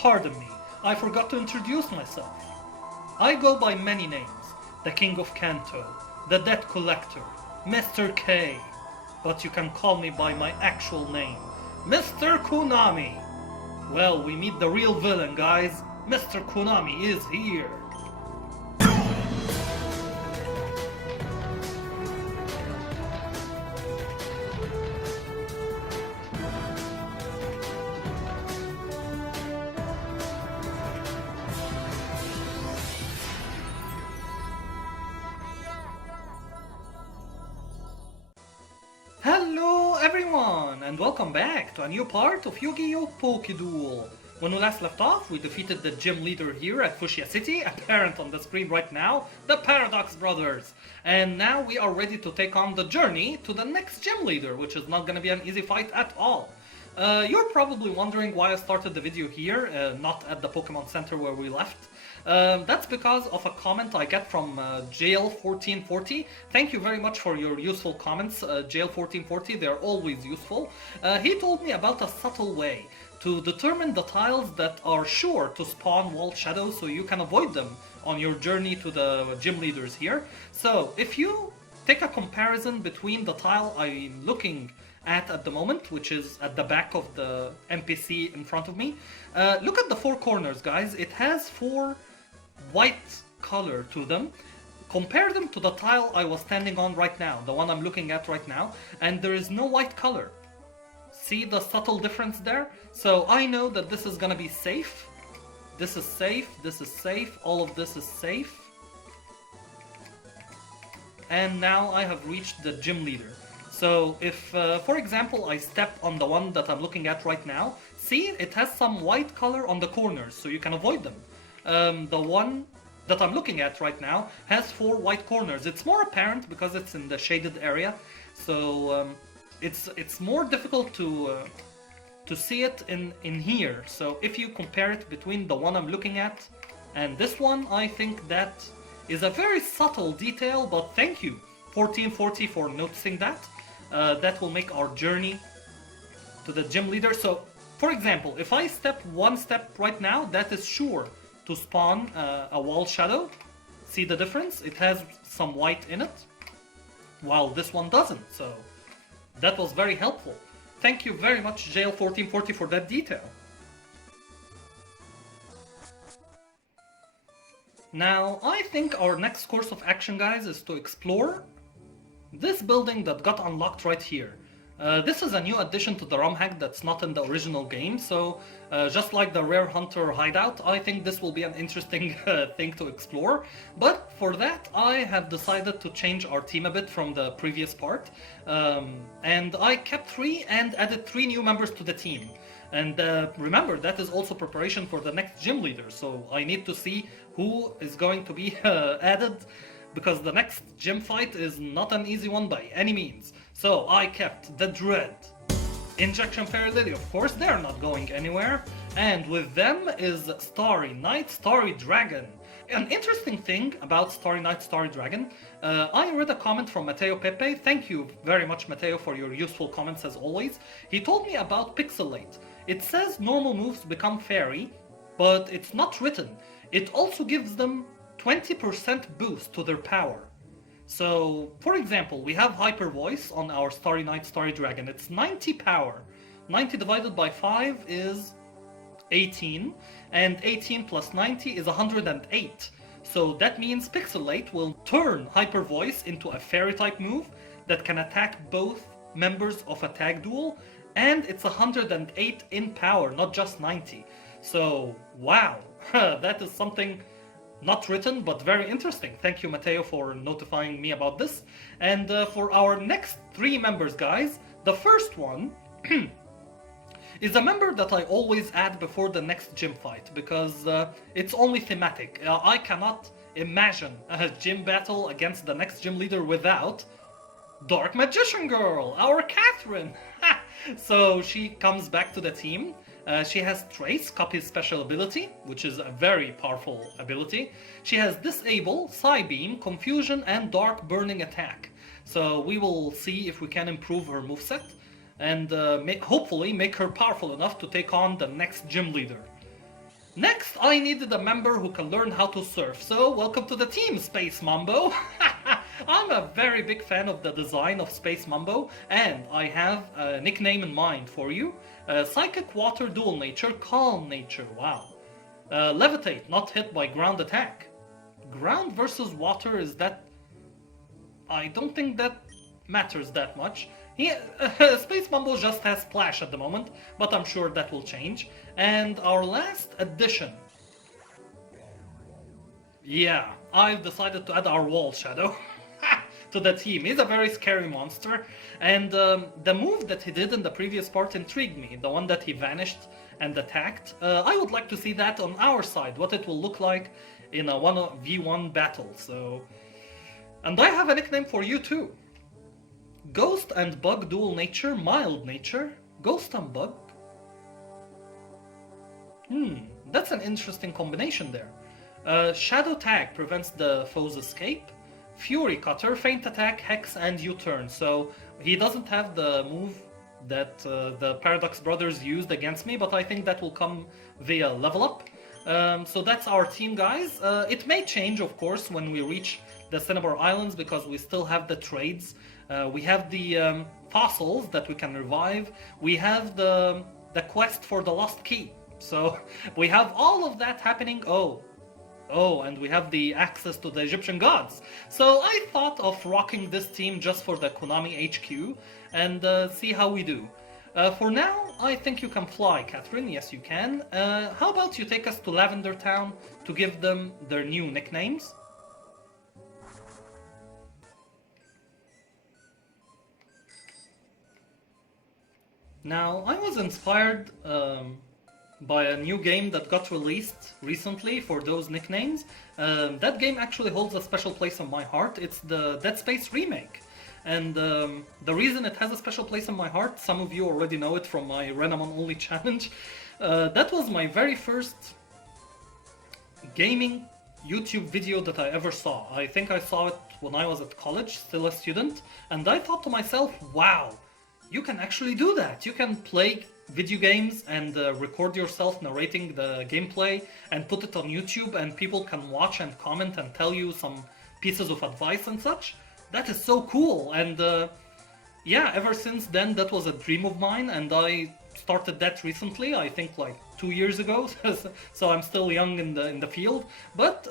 Pardon me, I forgot to introduce myself. I go by many names. The King of Kanto, the Debt Collector, Mr. K. But you can call me by my actual name, Mr. Konami. Well, we meet the real villain, guys. Mr. Konami is here. Hello everyone, and welcome back to a new part of Yu-Gi-Oh! POKeDUEL. When we last left off, we defeated the gym leader here at Fuchsia City, apparent on the screen right now, the Paradox Brothers. And now we are ready to take on the journey to the next gym leader, which is not gonna be an easy fight at all. You're probably wondering why I started the video here, not at the Pokemon Center where we left. That's because of a comment I get from Jail1440. Thank you very much for your useful comments, Jail1440, they're always useful. He told me about a subtle way to determine the tiles that are sure to spawn wall shadows so you can avoid them on your journey to the gym leaders here. So if you take a comparison between the tile I'm looking at the moment, which is at the back of the NPC in front of me, look at the four corners, guys. It has four white color to them. Compare them to the tile I was standing on right now, the one I'm looking at right now, and there is no white color. See the subtle difference there? So I know that this is gonna be safe. This is safe, this is safe, all of this is safe. And now I have reached the gym leader. So if, for example, I step on the one that I'm looking at right now, see, it has some white color on the corners, so you can avoid them. The one that I'm looking at right now has four white corners. It's more apparent because it's in the shaded area, so it's more difficult to see it in here. So if you compare it between the one I'm looking at and this one, I think that is a very subtle detail, but thank you 1440 for noticing that. That will make our journey to the gym leader. So for example, if I step one step right now, that is sure to spawn a wall shadow. See the difference? It has some white in it, while this one doesn't. So that was very helpful. Thank you very much, Jail1440, for that detail. Now, I think our next course of action, guys, is to explore this building that got unlocked right here. This is a new addition to the ROM hack that's not in the original game, so just like the Rare Hunter hideout, I think this will be an interesting thing to explore. But for that, I have decided to change our team a bit from the previous part. And I kept 3 and added 3 new members to the team. And remember, that is also preparation for the next gym leader, so I need to see who is going to be added, because the next gym fight is not an easy one by any means. So I kept the Dread, Injection Fairy Lily, of course, they're not going anywhere, and with them is Starry Night, Starry Dragon. An interesting thing about Starry Night, Starry Dragon, I read a comment from Mateo Pepe. Thank you very much, Mateo, for your useful comments as always. He told me about Pixelate. It says normal moves become fairy, but it's not written. It also gives them 20% boost to their power. So, for example, we have Hyper Voice on our Starry Night, Starry Dragon. It's 90 power. 90 divided by 5 is 18, and 18 plus 90 is 108. So that means Pixelate will turn Hyper Voice into a fairy type move that can attack both members of a tag duel, and it's 108 in power, not just 90. So, wow, that is something not written, but very interesting. Thank you, Mateo, for notifying me about this. And for our next 3 members, guys, the first one is a member that I always add before the next gym fight, because it's only thematic. I cannot imagine a gym battle against the next gym leader without Dark Magician Girl, our Catherine. So she comes back to the team. She has Trace, Copy's special ability, which is a very powerful ability. She has Disable, Psybeam, Confusion, and Dark Burning Attack. So we will see if we can improve her moveset and hopefully make her powerful enough to take on the next gym leader. Next, I needed a member who can learn how to surf, so welcome to the team, Space Mambo! I'm a very big fan of the design of Space Mambo, and I have a nickname in mind for you. Psychic Water Dual Nature, Calm Nature, wow. Levitate, not hit by ground attack. Ground versus water, is that... I don't think that matters that much. Space Mambo just has Splash at the moment, but I'm sure that will change. And our last addition. Yeah, I've decided to add our Wall Shadow to the team. He's a very scary monster, and the move that he did in the previous part intrigued me. The one that he vanished and attacked. I would like to see that on our side, what it will look like in a 1v1 battle. So, and I have a nickname for you too. Ghost and Bug Dual Nature, Mild Nature. Ghost and Bug? That's an interesting combination there. Shadow Tag prevents the foe's escape. Fury Cutter, Feint Attack, Hex, and U-Turn. So he doesn't have the move that the Paradox Brothers used against me, but I think that will come via level up. So that's our team, guys. It may change, of course, when we reach the Cinnabar Islands, because we still have the trades. We have the fossils that we can revive. We have the quest for the lost key. So we have all of that happening. Oh, and we have the access to the Egyptian gods. So I thought of rocking this team just for the Konami HQ and see how we do. For now, I think you can fly, Catherine. Yes, you can. How about you take us to Lavender Town to give them their new nicknames? Now, I was inspired by a new game that got released recently for those nicknames. That game actually holds a special place in my heart. It's the Dead Space remake. And the reason it has a special place in my heart, some of you already know it from my Renamon Only challenge. That was my very first gaming YouTube video that I ever saw. I think I saw it when I was at college, still a student. And I thought to myself, wow, you can actually do that. You can play video games and record yourself narrating the gameplay and put it on YouTube, and people can watch and comment and tell you some pieces of advice and such. That is so cool. And yeah, ever since then that was a dream of mine, and I started that recently, I think like 2 years ago. So I'm still young in the field, but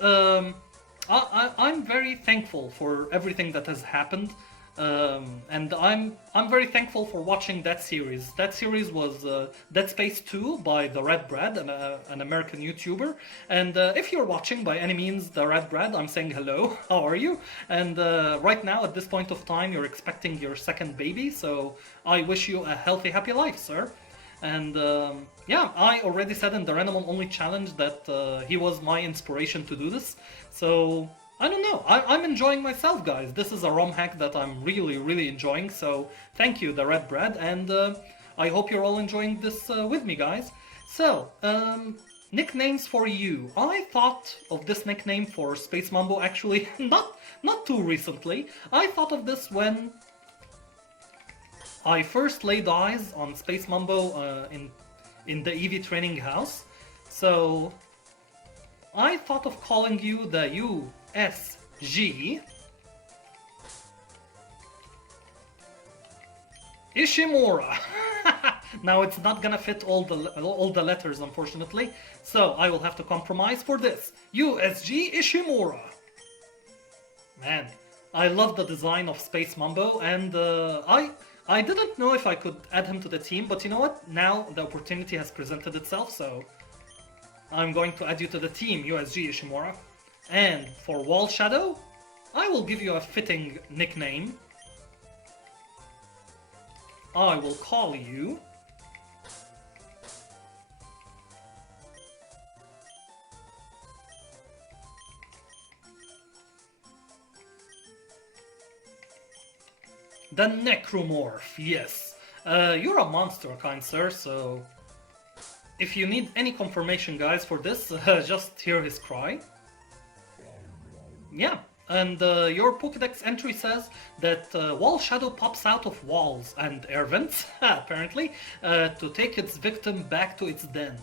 I'm very thankful for everything that has happened. And I'm very thankful for watching that series. That series was Dead Space 2 by the Red Brad, an American YouTuber. And if you're watching by any means the Red Brad, I'm saying hello. How are you? And right now, at this point of time, you're expecting your second baby. So I wish you a healthy, happy life, sir. And yeah, I already said in the Renamon Only challenge that he was my inspiration to do this. So I don't know, I'm enjoying myself, guys. This is a ROM hack that I'm really enjoying, so thank you, the Red Bread, and I hope you're all enjoying this with me, guys. So, nicknames for you. I thought of this nickname for Space Mambo actually not too recently. I thought of this when I first laid eyes on Space Mambo in the EV training house. So I thought of calling you the USG Ishimura. Now it's not gonna fit all the letters, unfortunately, so I will have to compromise for this. USG Ishimura. Man, I love the design of Space Mambo, and I didn't know if I could add him to the team, but you know what? Now the opportunity has presented itself, so I'm going to add you to the team, USG Ishimura. And for Wall Shadow, I will give you a fitting nickname. I will call you the Necromorph. Yes, you're a monster, kind sir, so if you need any confirmation, guys, for this, just hear his cry. Yeah, and your Pokédex entry says that Wall Shadow pops out of walls and air vents, apparently, to take its victim back to its den.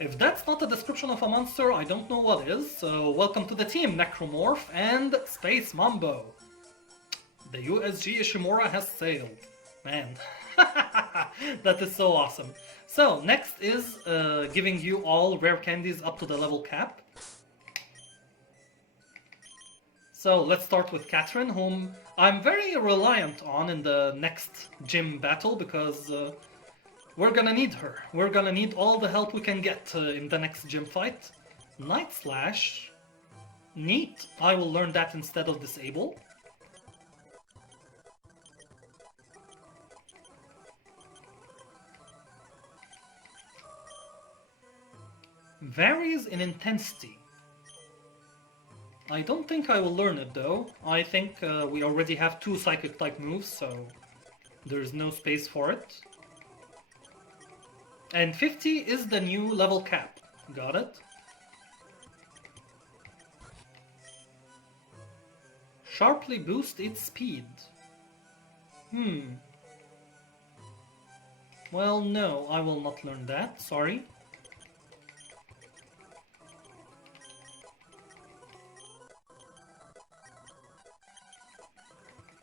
If that's not a description of a monster, I don't know what is. So welcome to the team, Necromorph and Space Mambo. The USG Ishimura has sailed. Man, that is so awesome. So next is giving you all rare candies up to the level cap. So let's start with Catherine, whom I'm very reliant on in the next gym battle because we're gonna need her. We're gonna need all the help we can get in the next gym fight. Night Slash. Neat. I will learn that instead of Disable. Varies in intensity. I don't think I will learn it though. I think we already have 2 psychic type moves, so there's no space for it. And 50 is the new level cap. Got it? Sharply boost its speed. Well, no, I will not learn that. Sorry.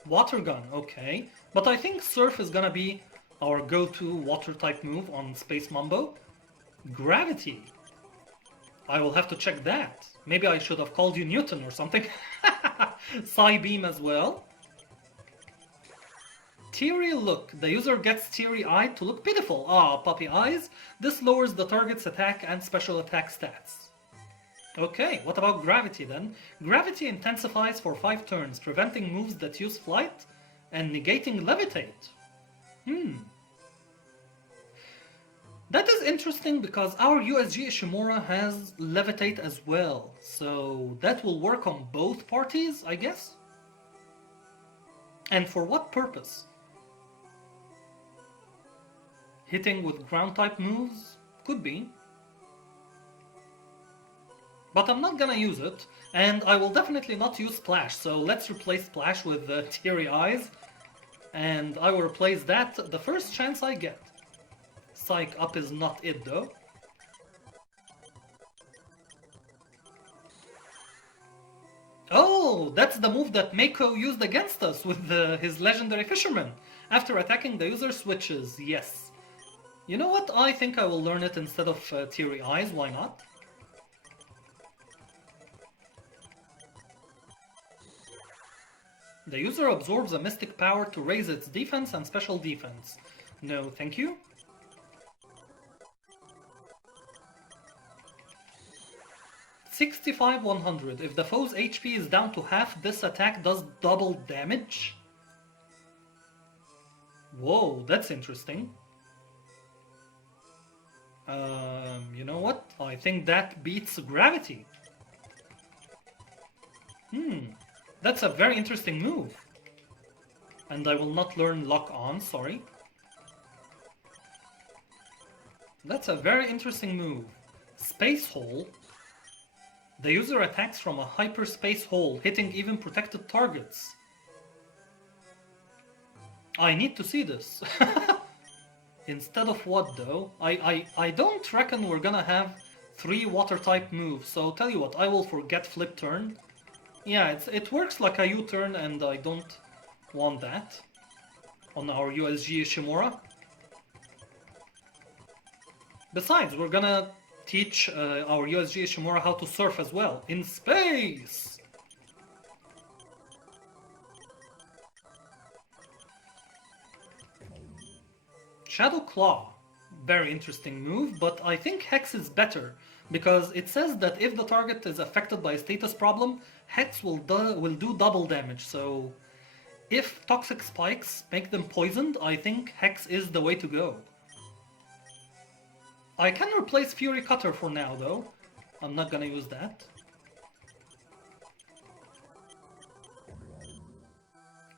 Water gun, okay. But I think Surf is gonna be our go-to water type move on Space Mambo. Gravity. I will have to check that. Maybe I should have called you Newton or something. Psy Beam as well. Teary Look. The user gets teary-eyed to look pitiful. Ah, puppy eyes. This lowers the target's attack and special attack stats. Okay, what about Gravity then? Gravity intensifies for 5 turns, preventing moves that use Flight and negating Levitate. That is interesting because our USG Ishimura has Levitate as well, so that will work on both parties, I guess? And for what purpose? Hitting with ground type moves? Could be. But I'm not gonna use it, and I will definitely not use Splash, so let's replace Splash with Teary Eyes, and I will replace that the first chance I get. Psych Up is not it though. Oh, that's the move that Mako used against us with his legendary fisherman. After attacking, the user switches, yes. You know what, I think I will learn it instead of Teary Eyes, why not? The user absorbs a mystic power to raise its defense and special defense. No, thank you. $65 100. If the foe's HP is down to half, this attack does double damage. Whoa, that's interesting. You know what? I think that beats Gravity. That's a very interesting move. And I will not learn Lock On, sorry. That's a very interesting move. Space Hole. The user attacks from a hyperspace hole, hitting even protected targets. I need to see this. Instead of what though? I don't reckon we're gonna have 3 water type moves, so tell you what, I will forget Flip Turn. Yeah, it works like a U-turn and I don't want that on our USG Ishimura. Besides, we're gonna teach our USG Ishimura how to surf as well, in space! Shadow Claw, very interesting move, but I think Hex is better, because it says that if the target is affected by a status problem, Hex will do double damage, so if Toxic Spikes make them poisoned, I think Hex is the way to go. I can replace Fury Cutter for now though, I'm not gonna use that.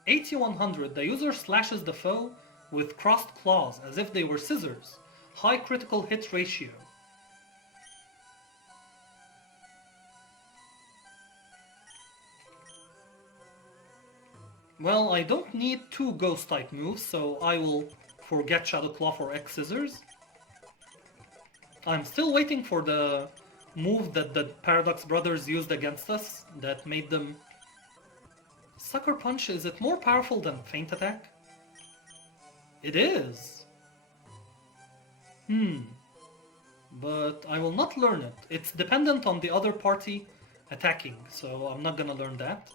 80-100, the user slashes the foe with crossed claws as if they were scissors. High critical hit ratio. Well, I don't need 2 ghost type moves, so I will forget Shadow Claw for X Scissors. I'm still waiting for the move that the Paradox Brothers used against us that made them... Sucker Punch, is it more powerful than Feint Attack? It is. But I will not learn it. It's dependent on the other party attacking, so I'm not gonna learn that.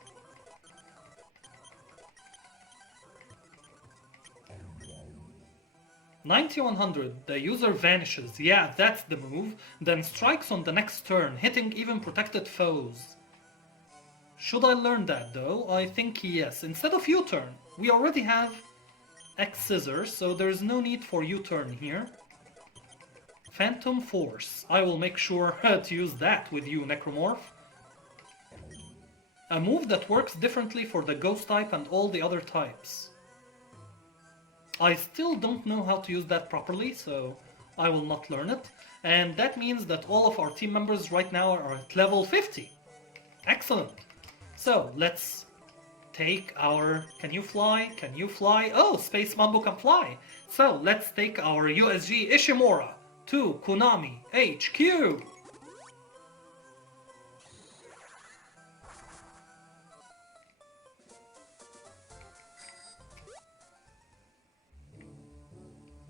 $9100, the user vanishes. Yeah, that's the move. Then strikes on the next turn, hitting even protected foes. Should I learn that though? I think yes. Instead of U-turn, we already have X Scissors, so there's no need for U-turn here. Phantom Force. I will make sure to use that with you, Necromorph. A move that works differently for the Ghost type and all the other types. I still don't know how to use that properly, so I will not learn it. And that means that all of our team members right now are at level 50. Excellent. So, let's take our... Can you fly? Can you fly? Oh, Space Mambo can fly. So, let's take our USG Ishimura to Konami HQ.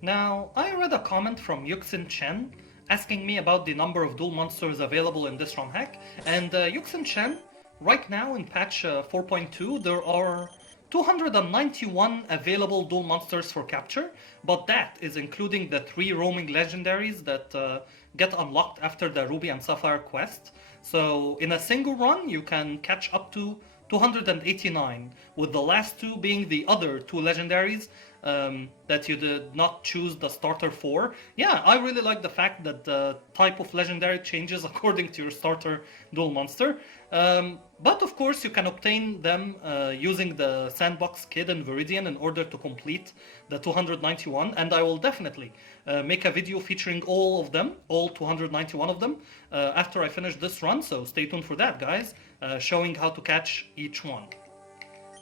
Now, I read a comment from Yuxin Chen asking me about the number of duel monsters available in this ROM hack, and Yuxin Chen, right now in patch 4.2 there are 291 available duel monsters for capture, but that is including the 3 roaming legendaries that get unlocked after the Ruby and Sapphire quest. So in a single run you can catch up to 289, with the last 2 being the other 2 legendaries that you did not choose the starter for. Yeah, I really like the fact that the type of legendary changes according to your starter duel monster. But of course you can obtain them using the Sandbox Kid and Viridian in order to complete the 291, and I will definitely make a video featuring all of them, all 291 of them, after I finish this run, so stay tuned for that, guys, showing how to catch each one.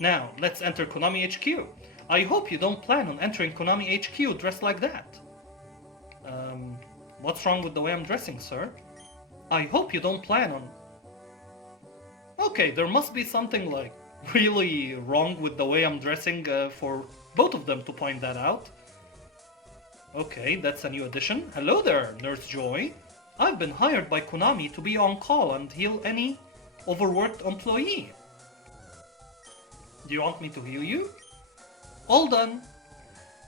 Now, let's enter Konami HQ. I hope you don't plan on entering Konami HQ dressed like that. What's wrong with the way I'm dressing, sir? I hope you don't plan on... Okay, there must be something like really wrong with the way I'm dressing for both of them to point that out. Okay, that's a new addition. Hello there, Nurse Joy. I've been hired by Konami to be on call and heal any overworked employee. Do you want me to heal you? All done.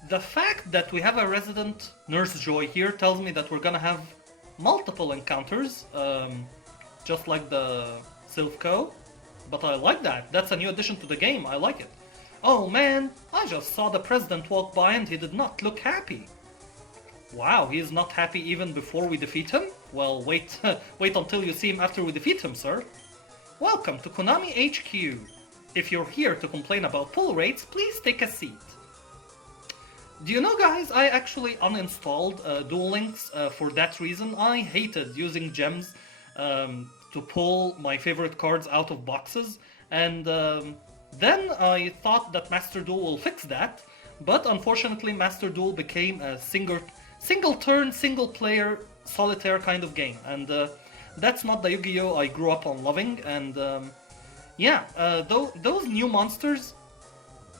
The fact that we have a resident Nurse Joy here tells me that we're gonna have multiple encounters, just like the Silphco. But I like that. That's a new addition to the game. I like it. Oh man, I just saw the president walk by and he did not look happy. Wow, he is not happy even before we defeat him? Well, wait, wait until you see him after we defeat him, sir. Welcome to Konami HQ. If you're here to complain about pull rates, please take a seat. Do you know, guys, I actually uninstalled Duel Links for that reason. I hated using gems to pull my favorite cards out of boxes, and then I thought that Master Duel will fix that, but unfortunately Master Duel became a single turn, single player, solitaire kind of game, and that's not the Yu-Gi-Oh! I grew up on loving, and yeah, those new monsters,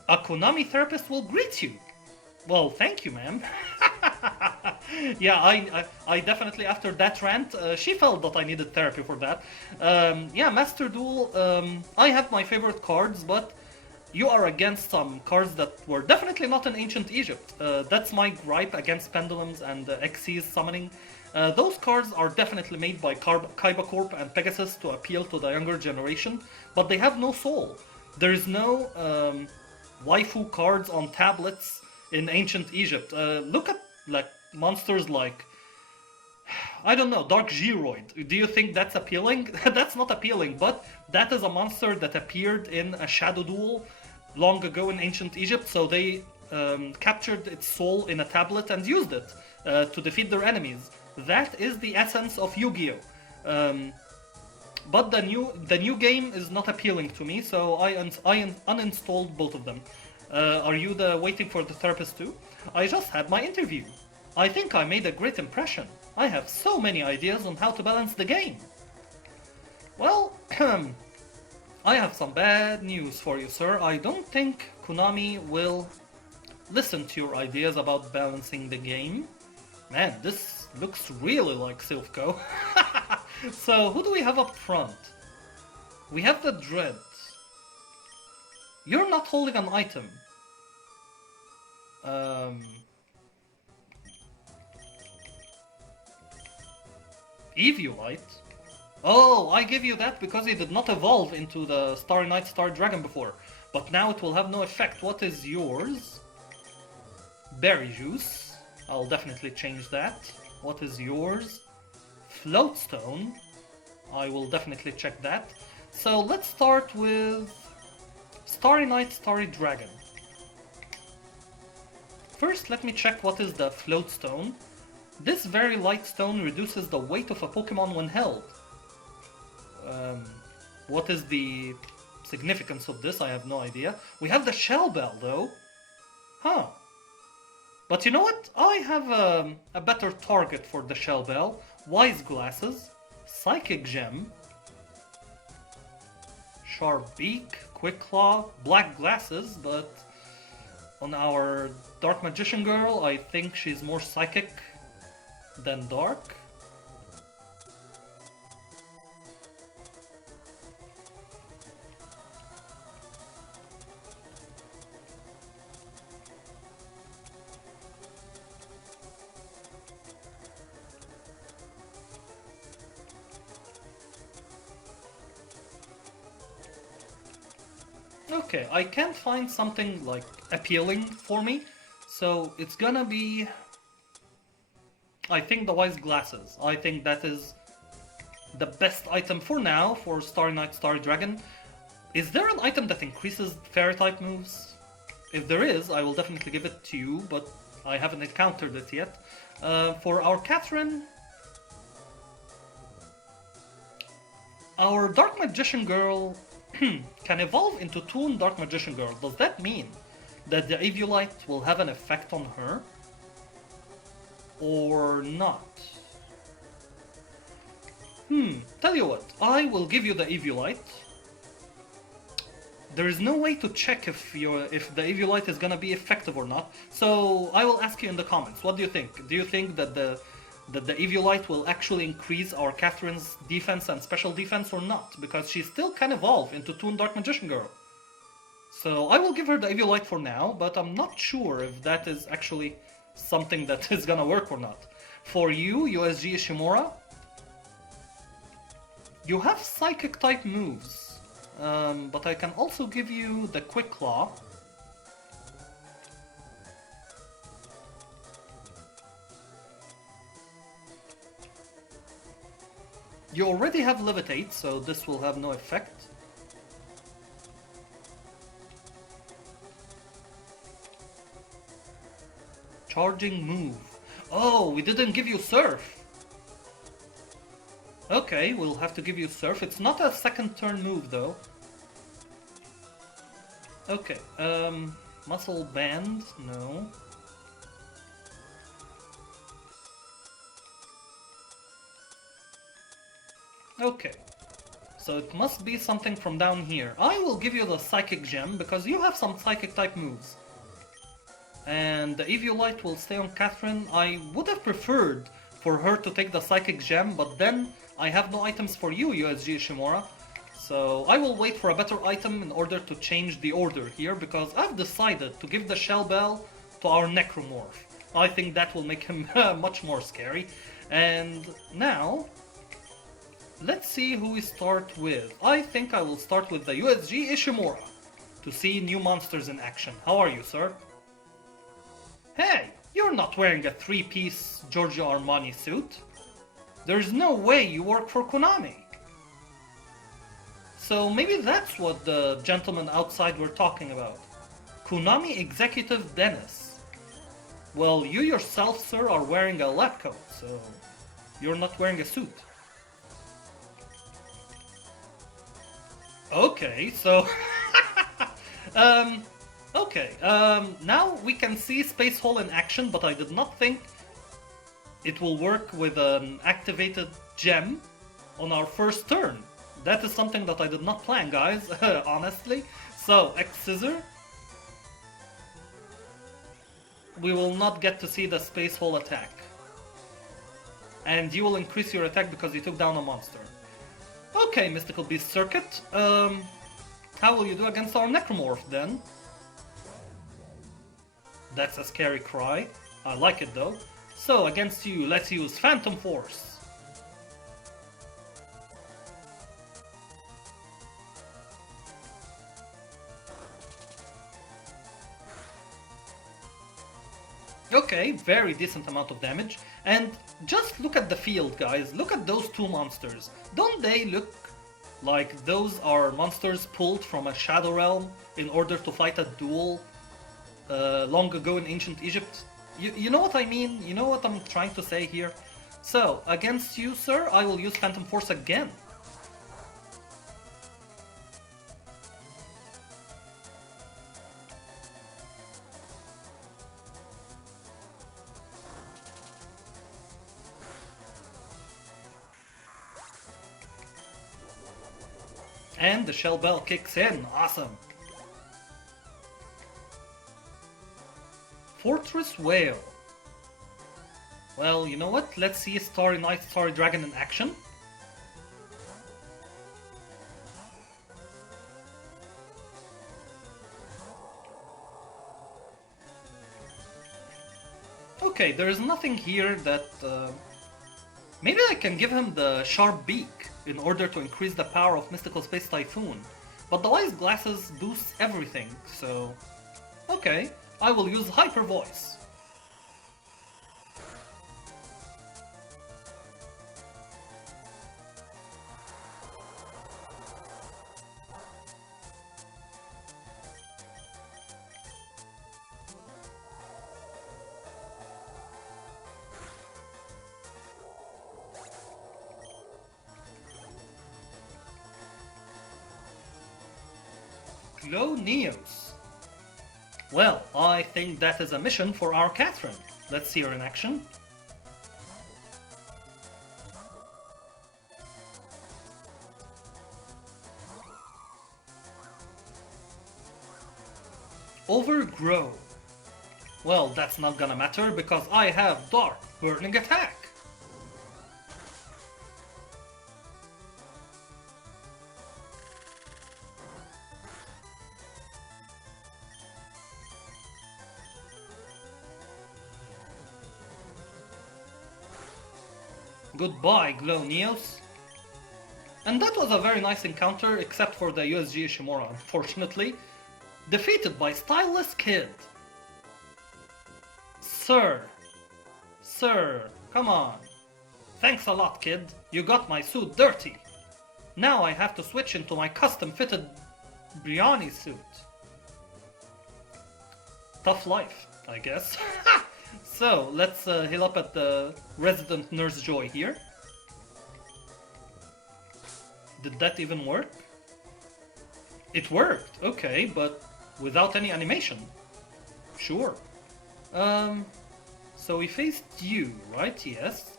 a Konami therapist will greet you. Well, thank you, ma'am. Yeah, I definitely, after that rant, she felt that I needed therapy for that. Yeah, Master Duel, I have my favorite cards, but you are against some cards that were definitely not in Ancient Egypt. That's my gripe against Pendulums and Xyz summoning. Those cards are definitely made by Kaiba Corp and Pegasus to appeal to the younger generation, but they have no soul. There is no waifu cards on tablets in Ancient Egypt. Look at like monsters like, I don't know, Dark Giroid. Do you think that's appealing? That's not appealing, but that is a monster that appeared in a Shadow Duel long ago in Ancient Egypt, so they captured its soul in a tablet and used it to defeat their enemies. That is the essence of Yu-Gi-Oh! But the new game is not appealing to me, so I uninstalled both of them. Are you waiting for the therapist too? I just had my interview. I think I made a great impression. I have so many ideas on how to balance the game. Well, I have some bad news for you, sir. I don't think Konami will listen to your ideas about balancing the game. Man, this looks really like Silphco. So, who do we have up front? We have the Dread. You're not holding an item. Eviolite? Oh, I give you that because he did not evolve into the Starry Night Star Dragon before. But now it will have no effect. What is yours? Berry Juice. I'll definitely change that. What is yours? Floatstone. I will definitely check that. So let's start with Starry Night Starry Dragon. First, let me check what is the Floatstone. This very light stone reduces the weight of a Pokemon when held. What is the significance of this? I have no idea. We have the Shell Bell though. Huh. But you know what? I have a better target for the Shell Bell. Wise Glasses, Psychic Gem, Sharp Beak, Quick Claw, Black Glasses, but on our Dark Magician Girl, I think she's more psychic than dark. Okay, I can't find something like appealing for me, so it's gonna be, I think, the Wise Glasses. I think that is the best item for now for Starry Night Starry Dragon. Is there an item that increases fairy type moves? If there is, I will definitely give it to you, but I haven't encountered it yet. For our Catherine, our Dark Magician Girl can evolve into Toon Dark Magician Girl. Does that mean that the Eviolite will have an effect on her? Or not? Tell you what, I will give you the Eviolite. There is no way to check if the Eviolite is gonna be effective or not, so I will ask you in the comments. What do you think? Do you think that the Eviolite will actually increase our Catherine's defense and special defense or not? Because she still can evolve into Toon Dark Magician Girl. So I will give her the Eviolite for now, but I'm not sure if that is actually something that is gonna work or not. For you, USG Ishimura, you have Psychic type moves, but I can also give you the Quick Claw. You already have Levitate, so this will have no effect. Charging move. Oh, we didn't give you Surf. Okay, we'll have to give you Surf. It's not a second turn move though. Okay, Muscle Band, no. Okay, so it must be something from down here. I will give you the Psychic Gem because you have some Psychic type moves. And the Eviolite will stay on Catherine. I would have preferred for her to take the Psychic Gem, but then I have no items for you, USG Ishimura. So I will wait for a better item in order to change the order here, because I've decided to give the Shell Bell to our Necromorph. I think that will make him much more scary. And now, let's see who we start with. I think I will start with the USG Ishimura to see new monsters in action. How are you, sir? Hey, you're not wearing a three-piece Giorgio Armani suit. There's no way you work for Konami. So maybe that's what the gentleman outside were talking about. Konami Executive Dennis. Well, you yourself, sir, are wearing a lab coat, so you're not wearing a suit. Okay, so... okay, now we can see Space Hole in action, but I did not think... it will work with an activated gem on our first turn. That is something that I did not plan, guys, honestly. So, X-Scissor. We will not get to see the Space Hole attack. And you will increase your attack because you took down a monster. Okay, Mystical Beast Circuit. How will you do against our Necromorph then? That's a scary cry. I like it though. So, against you, let's use Phantom Force. Okay, very decent amount of damage. And just look at the field, guys. Look at those two monsters. Don't they look like those are monsters pulled from a Shadow Realm in order to fight a duel long ago in ancient Egypt? You know what I mean? You know what I'm trying to say here? So, against you, sir, I will use Phantom Force again. And the Shell Bell kicks in. Awesome. Fortress Whale. Well, you know what? Let's see Starry Night, Starry Dragon in action. Okay, there is nothing here that... Maybe I can give him the Sharp Beak in order to increase the power of Mystical Space Typhoon. But the Wise Glasses boosts everything, so... Okay, I will use Hyper Voice. Glow Neos. Well, I think that is a mission for our Catherine. Let's see her in action. Overgrow. Well, that's not gonna matter because I have Dark Burning Attack. Goodbye, Glow Neos. And that was a very nice encounter, except for the USG Ishimura, unfortunately. Defeated by Styleless Kid. Sir, come on. Thanks a lot, kid. You got my suit dirty. Now I have to switch into my custom-fitted Briani suit. Tough life, I guess. So, let's heal up at the resident Nurse Joy here. Did that even work? It worked, okay, but without any animation. Sure. So we faced you, right? Yes.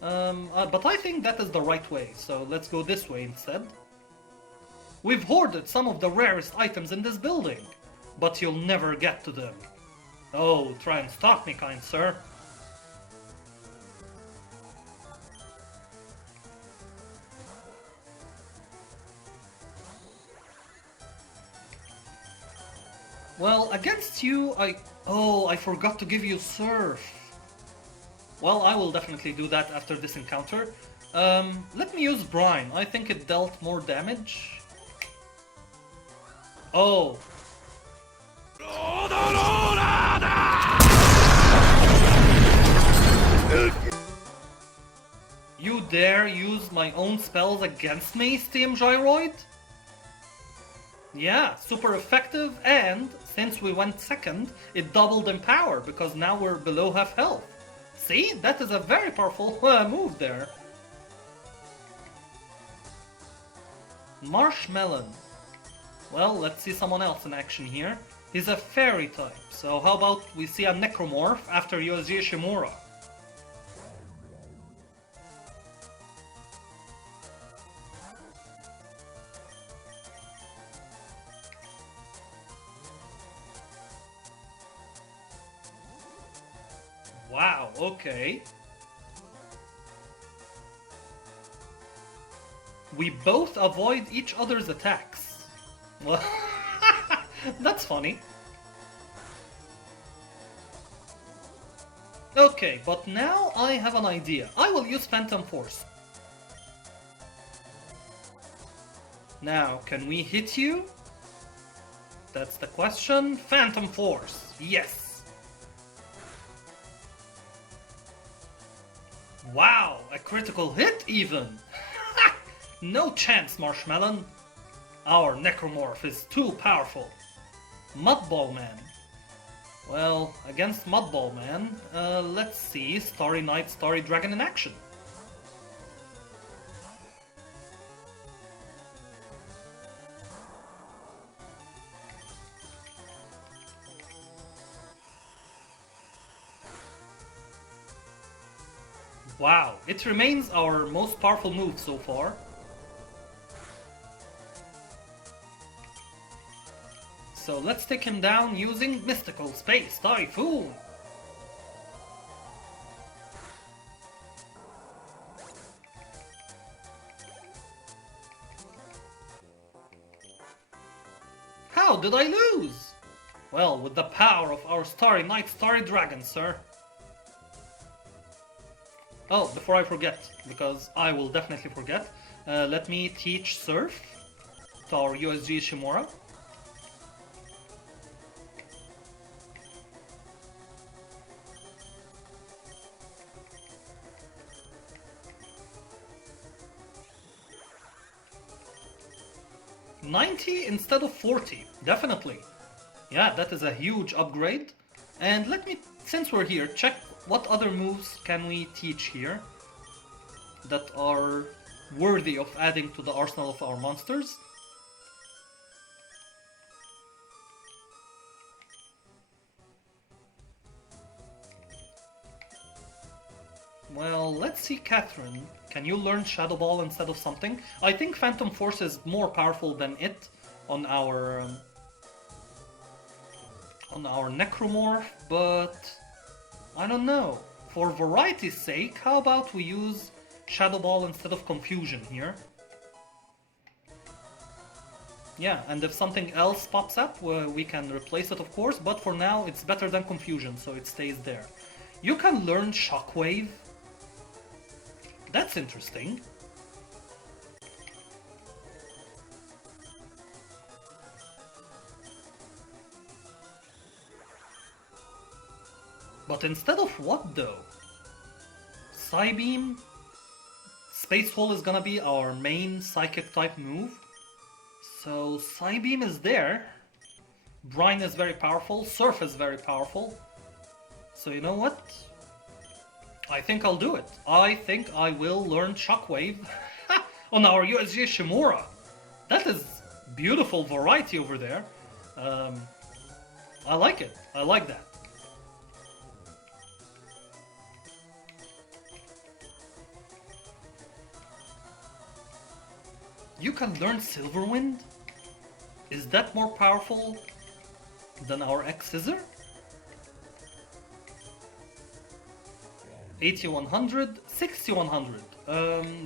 But I think that is the right way, so let's go this way instead. We've hoarded some of the rarest items in this building, but you'll never get to them. Oh, try and stop me, kind sir. Well, against you, I forgot to give you Surf. Well, I will definitely do that after this encounter. Let me use Brine. I think it dealt more damage. Oh. You dare use my own spells against me, Steam Gyroid? Yeah, super effective, and since we went second, it doubled in power, because now we're below half health. See? That is a very powerful move there. Marshmelon. Well, let's see someone else in action here. He's a fairy type, so how about we see a Necromorph after USG Ishimura? Wow, okay. We both avoid each other's attacks. Well, that's funny. Okay, but now I have an idea. I will use Phantom Force. Now, can we hit you? That's the question. Phantom Force. Yes. Wow, a critical hit even. No chance, Marshmallow. Our Necromorph is too powerful. Mudball Man. Well, against Mudball Man, let's see Starry Knight, Starry Dragon in action. Wow, it remains our most powerful move so far. So let's take him down using Mystical Space Typhoon. How did I lose? Well, with the power of our Starry Knight, Starry Dragon, sir. Oh, before I forget, because I will definitely forget, let me teach Surf to our USG Shimura. $90 instead of $40, definitely. Yeah, that is a huge upgrade. And let me, since we're here, check what other moves can we teach here that are worthy of adding to the arsenal of our monsters. Well, let's see, Catherine. Can you learn Shadow Ball instead of something? I think Phantom Force is more powerful than it on our Necromorph, but I don't know. For variety's sake, how about we use Shadow Ball instead of Confusion here? Yeah, and if something else pops up, we can replace it, of course, but for now it's better than Confusion, so it stays there. You can learn Shockwave. That's interesting. But instead of what though? Psybeam? Space Hole is gonna be our main psychic type move. So Psybeam is there. Brine is very powerful. Surf is very powerful. So you know what? I think I'll do it. I think I will learn Shockwave on our USG Shimura. That is beautiful variety over there. I like it. I like that. You can learn Silverwind? Is that more powerful than our X-Scissor? 8100, 6100.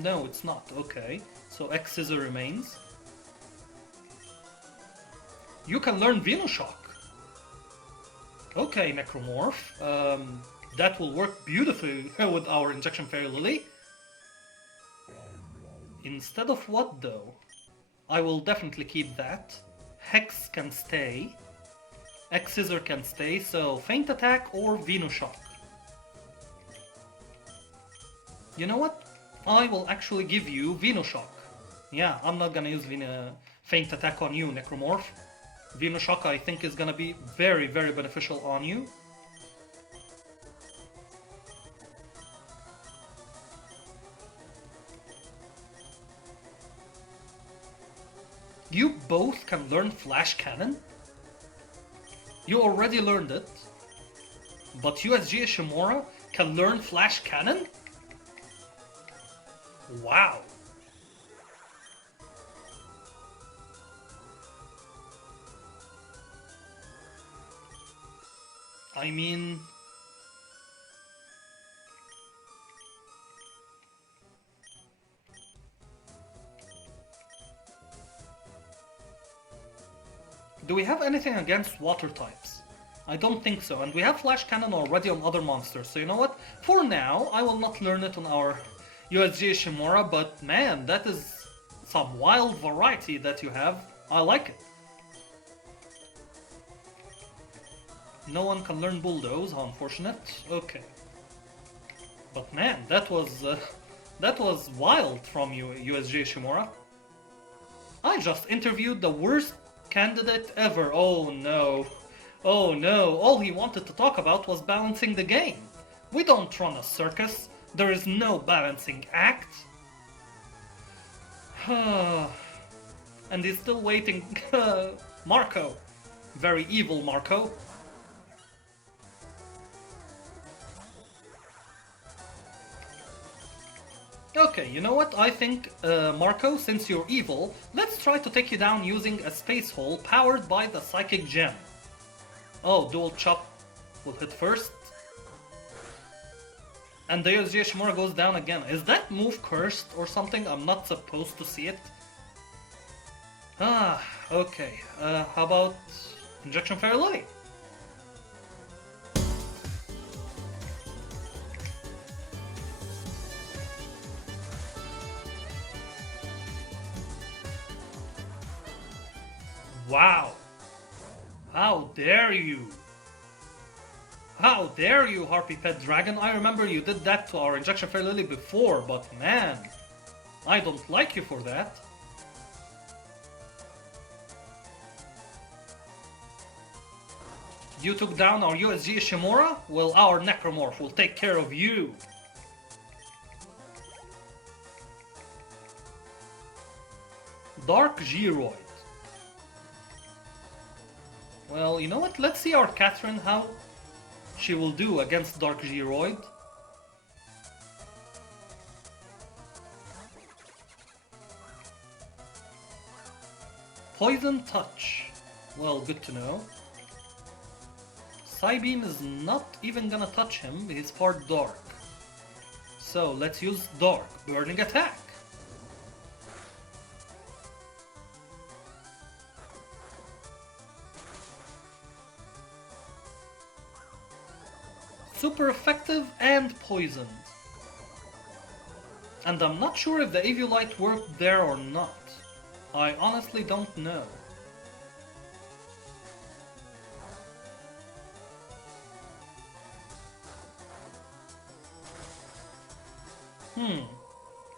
No, it's not. Okay, so X-Scissor remains. You can learn Venoshock. Okay, Necromorph. That will work beautifully with our Injection Fairy Lily. Instead of what though? I will definitely keep that. Hex can stay. X-Scissor can stay, so Feint Attack or Venoshock. You know what? I will actually give you Venoshock. Yeah, I'm not gonna use Feint Attack on you, Necromorph. Venoshock I think is gonna be very, very beneficial on you. You both can learn Flash Cannon? You already learned it. But USG Ishimura can learn Flash Cannon? Wow. I mean, Do we have anything against water types? I don't think so, and we have Flash Cannon already on other monsters, so you know what? For now, I will not learn it on our USG Ishimura, but man, that is some wild variety that you have. I like it. No one can learn Bulldoze, how unfortunate. Okay. But man, that was wild from you, USG Ishimura. I just interviewed the worst candidate ever. Oh no. Oh no, all he wanted to talk about was balancing the game. We don't run a circus. There is no balancing act. And he's still waiting. Marco. Very evil Marco. Okay, you know what? I think, Marco, since you're evil, let's try to take you down using a space hole powered by the Psychic Gem. Oh, Dual Chop will hit first. And the USG Ishimura goes down again. Is that move cursed or something? I'm not supposed to see it. Ah, okay. How about Injection Fire Lily? Wow! How dare you! How dare you, Harpy Pet Dragon! I remember you did that to our Injection Fire Lily before, but man, I don't like you for that. You took down our USG Ishimura? Well, our Necromorph will take care of you. Dark Giroid. Well, you know what? Let's see our Catherine, how she will do against Dark Giroid. Poison Touch. Well, good to know. Psybeam is not even gonna touch him, he's part Dark. So let's use Dark Burning Attack. Super effective and poisoned. And I'm not sure if the Eviolite worked there or not. I honestly don't know.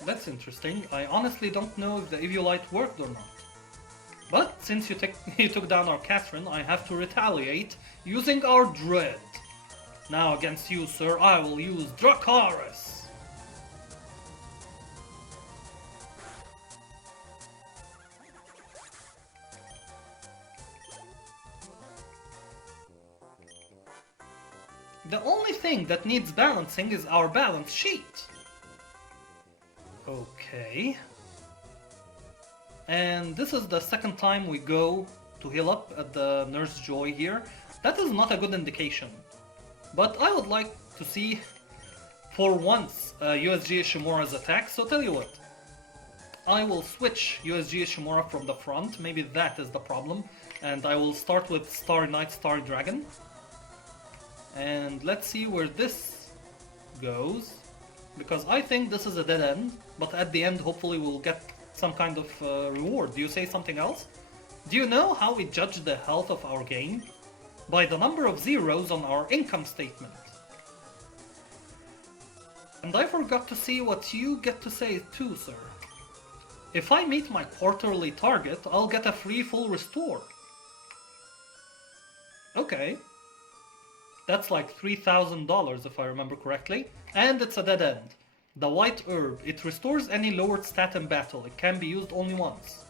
That's interesting. I honestly don't know if the Eviolite worked or not. But since you took down our Catherine, I have to retaliate using our Dread. Now against you, sir, I will use Dracaris. The only thing that needs balancing is our balance sheet. Okay. And this is the second time we go to heal up at the Nurse Joy here. That is not a good indication. But I would like to see, for once, USG Ishimura's attack, so tell you what. I will switch USG Ishimura from the front, maybe that is the problem. And I will start with Starry Knight, Starry Dragon. And let's see where this goes. Because I think this is a dead end, but at the end hopefully we'll get some kind of reward. Do you say something else? Do you know how we judge the health of our game? By the number of zeros on our income statement. And I forgot to see what you get to say too, sir. If I meet my quarterly target, I'll get a free full restore. Okay. That's like $3,000 if I remember correctly. And it's a dead end. The white herb, it restores any lowered stat in battle. It can be used only once.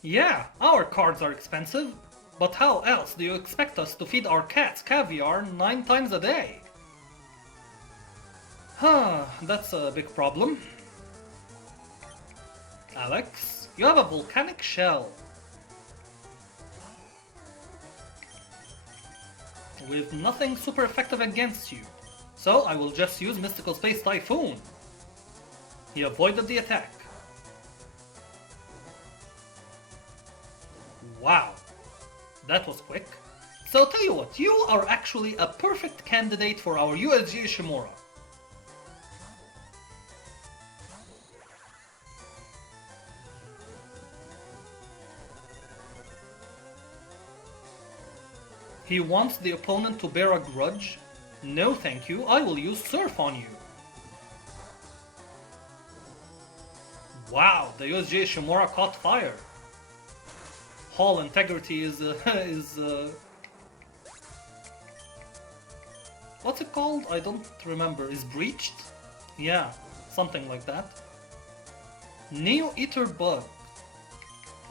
Yeah, our cards are expensive. But how else do you expect us to feed our cats caviar 9 times a day? Huh, that's a big problem. Alex, you have a volcanic shell. with nothing super effective against you. So I will just use Mystical Space Typhoon. He avoided the attack. Wow, that was quick. So tell you what, you are actually a perfect candidate for our USG Ishimura. He wants the opponent to bear a grudge. No thank you, I will use Surf on you. Wow, the USG Ishimura caught fire. Hall integrity is what's it called? I don't remember. Is breached? Yeah, something like that. Neo Eater Bug.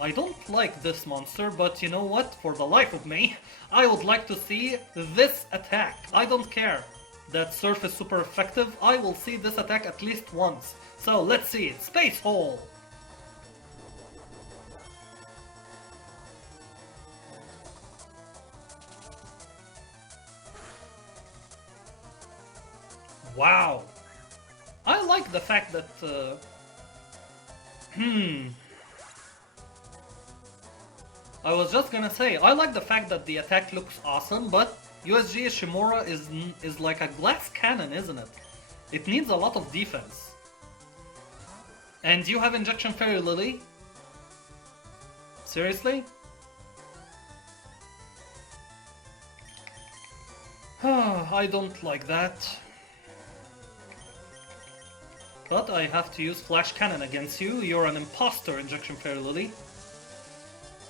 I don't like this monster, but you know what? For the life of me, I would like to see this attack. I don't care that Surf is super effective, I will see this attack at least once. So let's see it. Space Hole! Wow! I like the fact that... I was just gonna say, I like the fact that the attack looks awesome, but USG Ishimura is like a glass cannon, isn't it? It needs a lot of defense. And you have Injection Fairy Lily? Seriously? I don't like that. But I have to use Flash Cannon against you. You're an imposter, Injection Fairy Lily.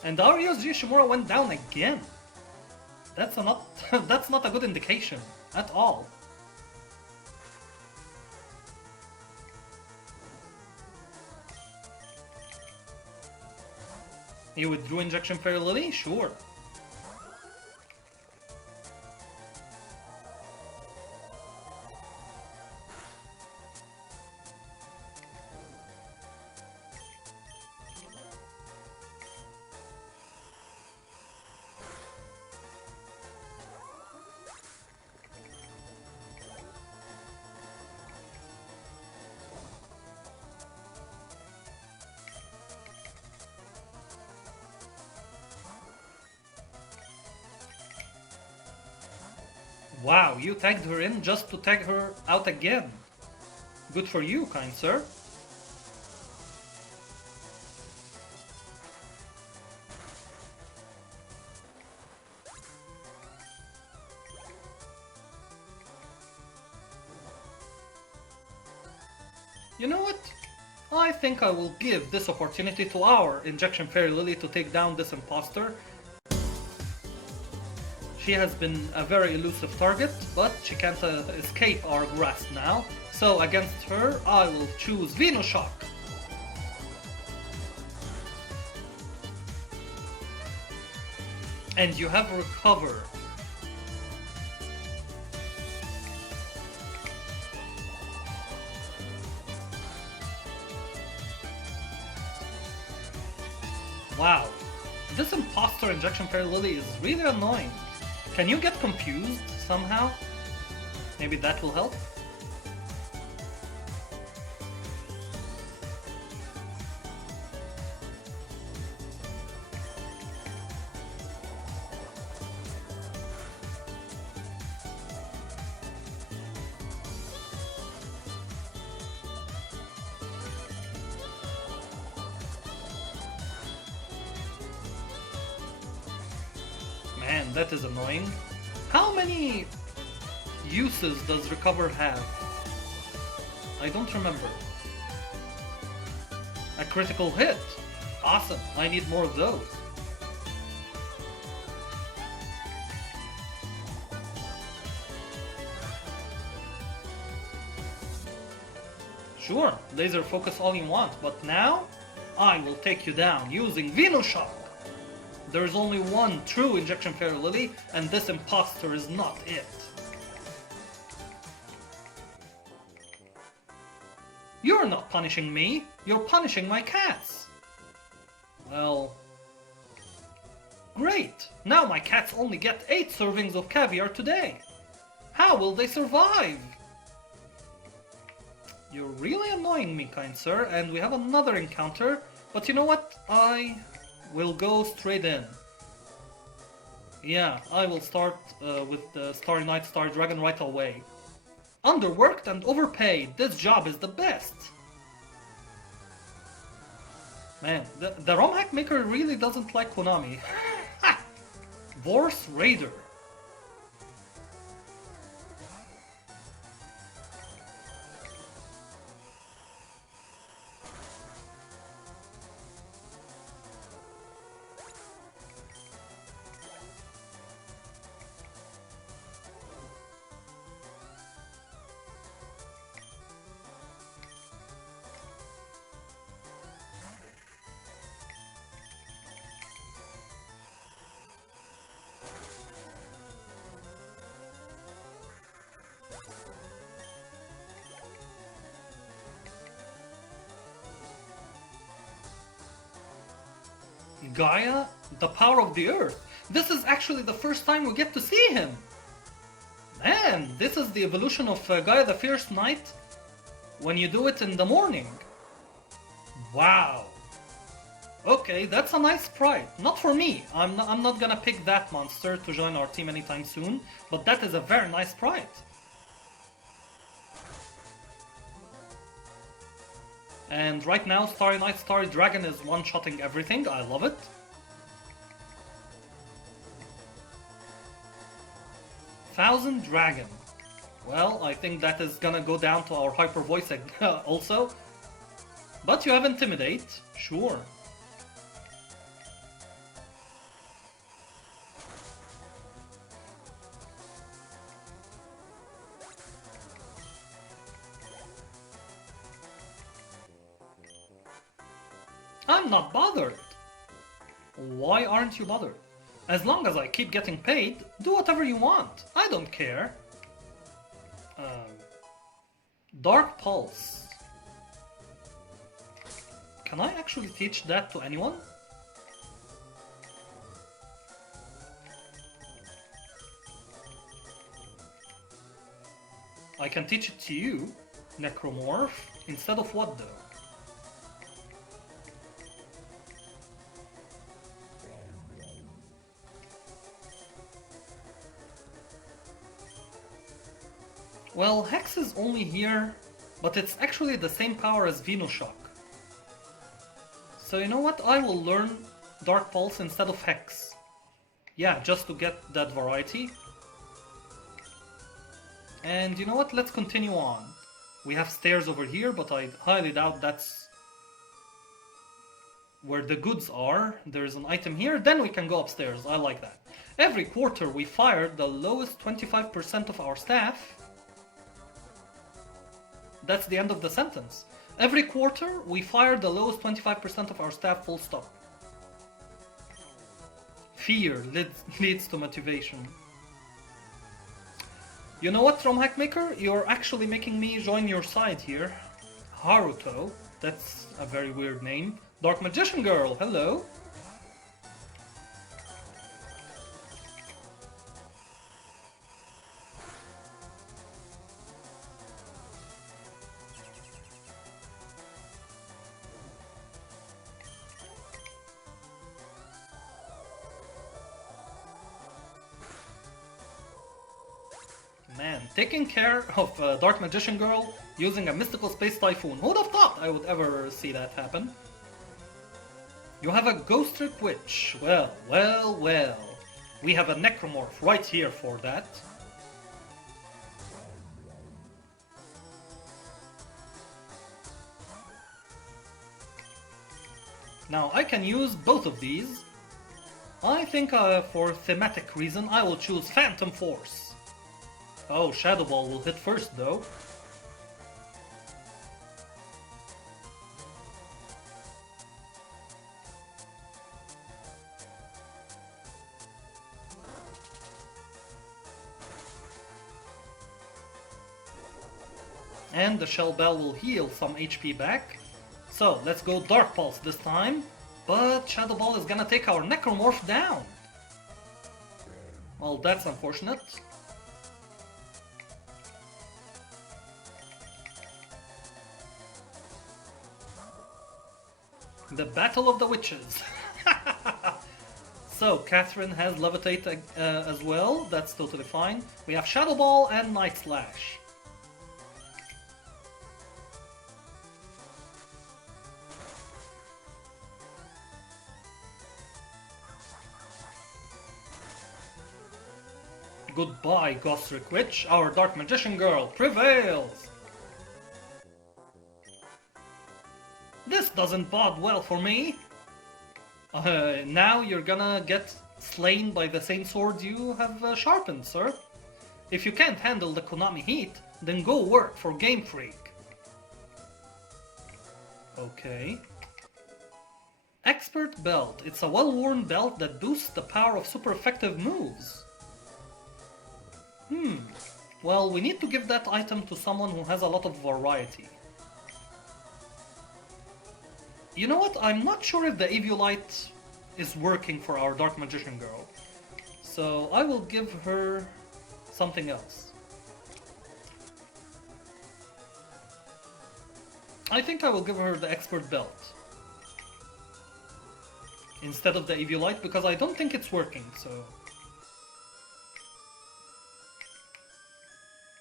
And our USG Ishimura went down again. That's not a good indication at all. You withdrew Injection Fairy Lily? Sure. Wow, you tagged her in just to tag her out again. Good for you, kind sir. You know what? I think I will give this opportunity to our Injection Fairy Lily to take down this imposter. She has been a very elusive target, but she can't escape our grasp now. So against her, I will choose Venoshock. And you have Recover. Wow, this imposter Injection Fairy Lily is really annoying. Can you get confused somehow? Maybe that will help? Man, that is annoying. How many uses does Recover have? I don't remember. A critical hit! Awesome, I need more of those. Sure, laser focus all you want, but now I will take you down using Venoshock. There is only one true Injection Fairy Lily, and this imposter is not it. You're not punishing me, you're punishing my cats. Well, Great! Now my cats only get 8 servings of caviar today. How will they survive? You're really annoying me, kind sir, and we have another encounter, but you know what? I will go straight in. Yeah, I will start with the Starry Night Starry Dragon right away. Underworked and overpaid, this job is the best. Man, the ROM hack maker really doesn't like Konami. Ha! Vorse Raider. Gaia, the power of the earth. This is actually the first time we get to see him. Man, this is the evolution of Gaia the Fierce Knight when you do it in the morning. Wow. Okay, that's a nice sprite. Not for me. I'm not gonna pick that monster to join our team anytime soon, but that is a very nice sprite. And right now, Starry Night Starry Dragon is one-shotting everything. I love it. Thousand Dragon. Well, I think that is gonna go down to our hyper voice also. But you have Intimidate, sure. I'm not bothered. Why aren't you bothered? As long as I keep getting paid, do whatever you want. I don't care. Dark Pulse. Can I actually teach that to anyone? I can teach it to you, Necromorph, instead of what though? Well, Hex is only here, but it's actually the same power as Venoshock. So you know what, I will learn Dark Pulse instead of Hex. Yeah, just to get that variety. And you know what, let's continue on. We have stairs over here, but I highly doubt that's where the goods are. There's an item here, then we can go upstairs, I like that. Every quarter we fire the lowest 25% of our staff. That's the end of the sentence. Every quarter, we fire the lowest 25% of our staff, full stop. Fear leads to motivation. You know what, ROM Hack Maker? You're actually making me join your side here. Haruto, that's a very weird name. Dark Magician Girl, hello. Man, taking care of Dark Magician Girl using a Mystical Space Typhoon. Who'd have thought I would ever see that happen? You have a Ghost Trick Witch. Well, well, well. We have a Necromorph right here for that. Now, I can use both of these. I think for thematic reason, I will choose Phantom Force. Oh, Shadow Ball will hit first though. And the Shell Bell will heal some HP back. So, let's go Dark Pulse this time. But Shadow Ball is gonna take our Necromorph down. Well, that's unfortunate. The Battle of the Witches. So, Catherine has Levitate as well. That's totally fine. We have Shadow Ball and Night Slash. Goodbye, Gosrick Witch. Our Dark Magician Girl prevails. This doesn't bode well for me. Now you're gonna get slain by the same sword you have sharpened, sir. If you can't handle the Konami heat, then go work for Game Freak. Okay. Expert Belt. It's a well-worn belt that boosts the power of super effective moves. Well, we need to give that item to someone who has a lot of variety. You know what? I'm not sure if the Eviolite is working for our Dark Magician Girl. So I will give her something else. I think I will give her the Expert Belt instead of the Eviolite because I don't think it's working, so...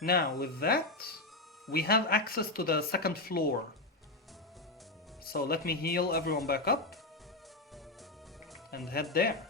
Now, with that, we have access to the second floor. So let me heal everyone back up and head there.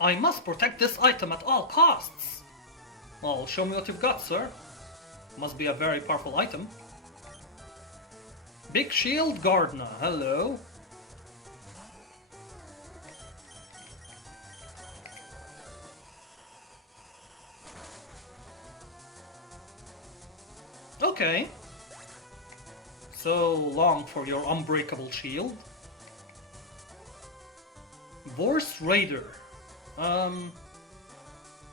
I must protect this item at all costs. Well, show me what you've got, sir. Must be a very powerful item. Big Shield Gardener, hello. Okay. So long for your unbreakable shield. Vorse Raider.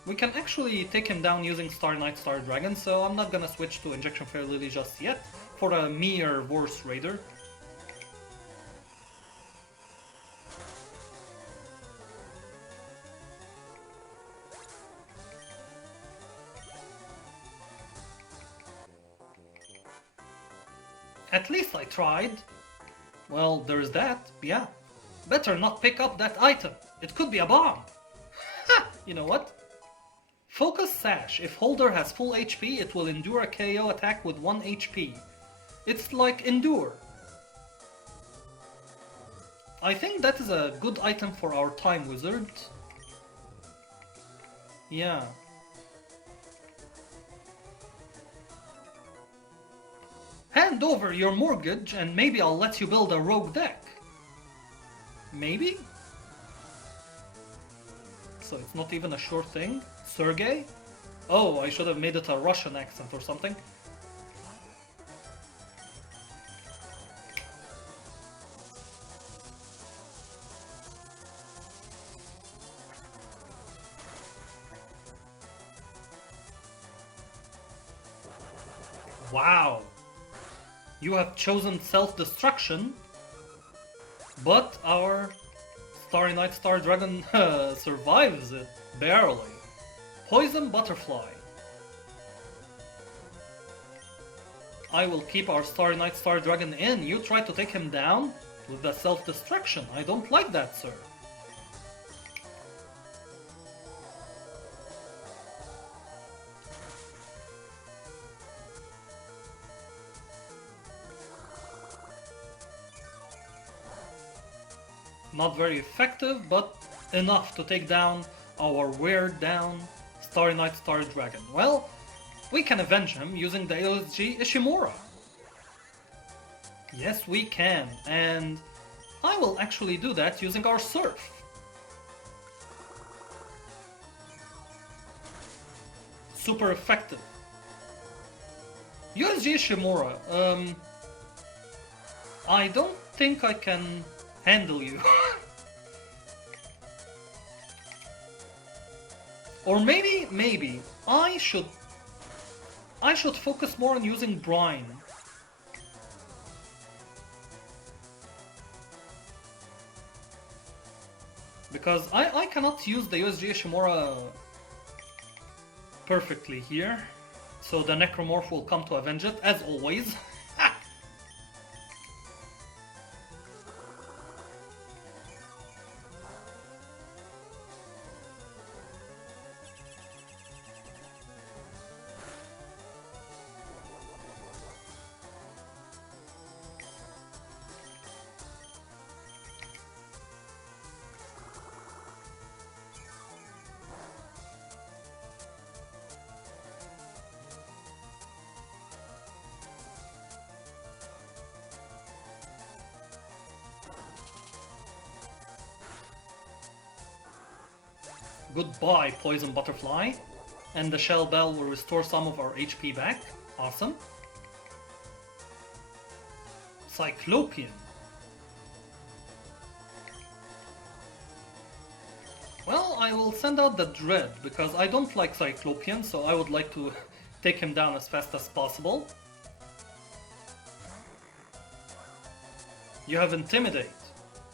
We can actually take him down using Star Knight, Star Dragon, so I'm not gonna switch to Injection Fire Lily just yet for a mere Vorse Raider. At least I tried. Well, there's that, yeah. Better not pick up that item. It could be a bomb. Ha! You know what? Focus Sash. If holder has full HP, it will endure a KO attack with 1 HP. It's like Endure. I think that is a good item for our Time Wizard. Yeah. Hand over your mortgage and maybe I'll let you build a rogue deck. Maybe? So it's not even a sure thing? Sergey? Oh, I should have made it a Russian accent or something. Wow! You have chosen self-destruction, but our Starry Night Star Dragon survives it, barely. Poison Butterfly. I will keep our Starry Night Star Dragon in. You try to take him down with the self-destruction. I don't like that, sir. Not very effective, but enough to take down our weird down Starry Night Star Dragon. Well, we can avenge him using the AOSG Ishimura. Yes, we can, and I will actually do that using our Surf. Super effective. USG Shimura, I don't think I can handle you. Or maybe I should focus more on using Brine. Because I cannot use the USG Ishimura perfectly here. So the Necromorph will come to avenge it, as always. Goodbye, Poison Butterfly. And the Shell Bell will restore some of our HP back. Awesome. Cyclopean. Well, I will send out the Dread, because I don't like Cyclopean, so I would like to take him down as fast as possible. You have Intimidate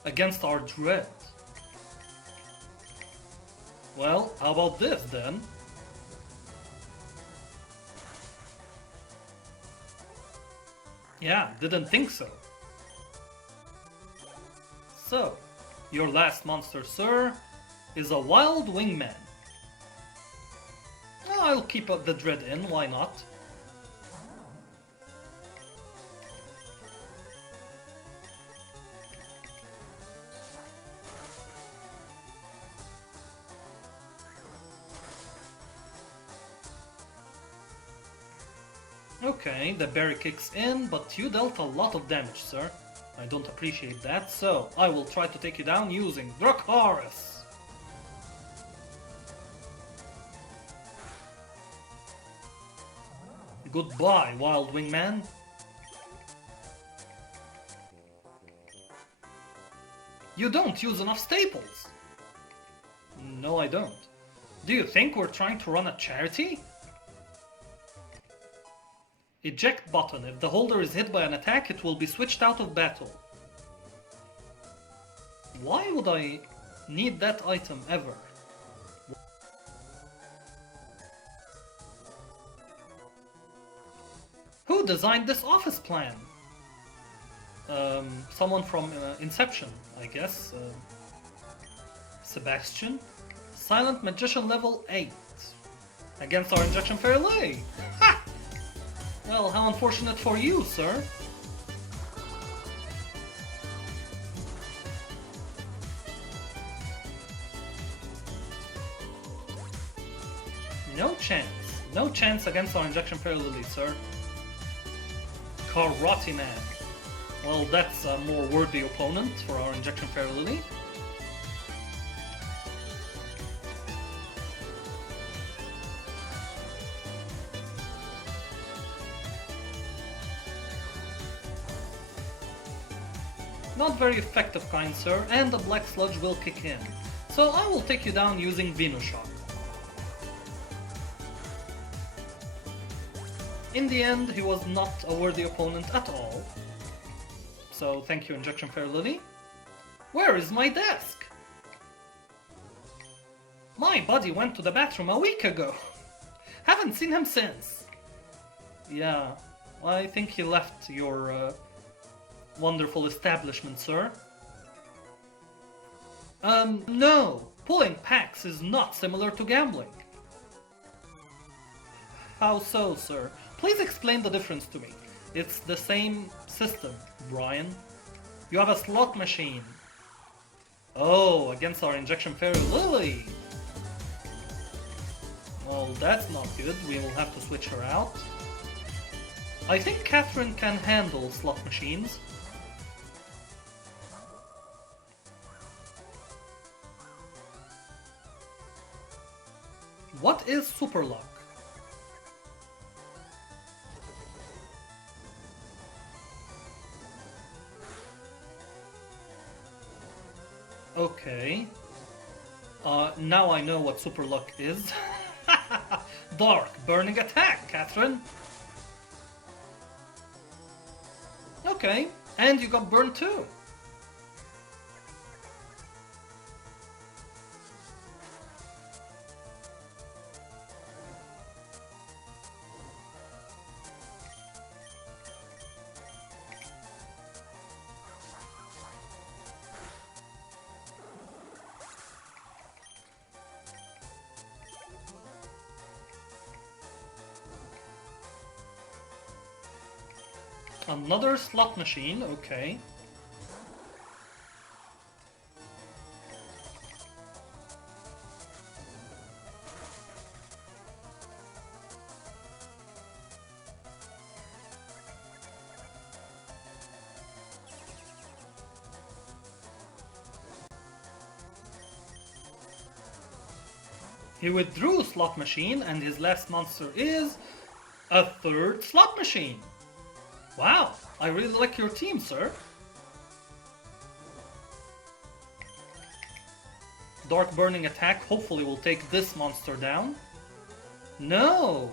against our Dread. Well, how about this then? Yeah, didn't think so. So, your last monster, sir, is a Wild Wingman. I'll keep the Dread in, why not? Okay, the berry kicks in, but you dealt a lot of damage, sir. I don't appreciate that, so I will try to take you down using Dracaris. Goodbye, Wild Wingman. You don't use enough staples. No, I don't. Do you think we're trying to run a charity? Eject button. If the holder is hit by an attack, it will be switched out of battle. Why would I need that item ever? Who designed this office plan? Someone from Inception, I guess. Sebastian. Silent Magician level 8. Against our Injection Fairlay. Ha! Well, how unfortunate for you, sir. No chance. No chance against our Injection Fairy Lily, sir. Karate Man. Well, that's a more worthy opponent for our Injection Fairy Lily. Not very effective, kind sir, and the Black Sludge will kick in. So I will take you down using Venoshock. In the end, he was not a worthy opponent at all. So thank you, Injection Fair Lily. Where is my desk? My buddy went to the bathroom a week ago. Haven't seen him since. Yeah, I think he left your wonderful establishment, sir. No. Pulling packs is not similar to gambling. How so, sir? Please explain the difference to me. It's the same system, Brian. You have a slot machine. Oh, against our Injection Fairy Lily. Well, that's not good. We will have to switch her out. I think Catherine can handle slot machines. What is Super Lock? Okay. Now I know what Super Luck is. Dark Burning Attack, Catherine. Okay, and you got burned too. Another slot machine, okay. He withdrew slot machine and his last monster is a third slot machine. Wow, I really like your team, sir. Dark Burning Attack hopefully will take this monster down. No!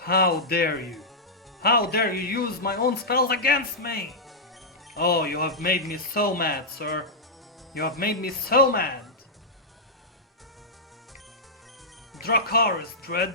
How dare you? How dare you use my own spells against me? Oh, you have made me so mad, sir. You have made me so mad. Dracarys, Dread.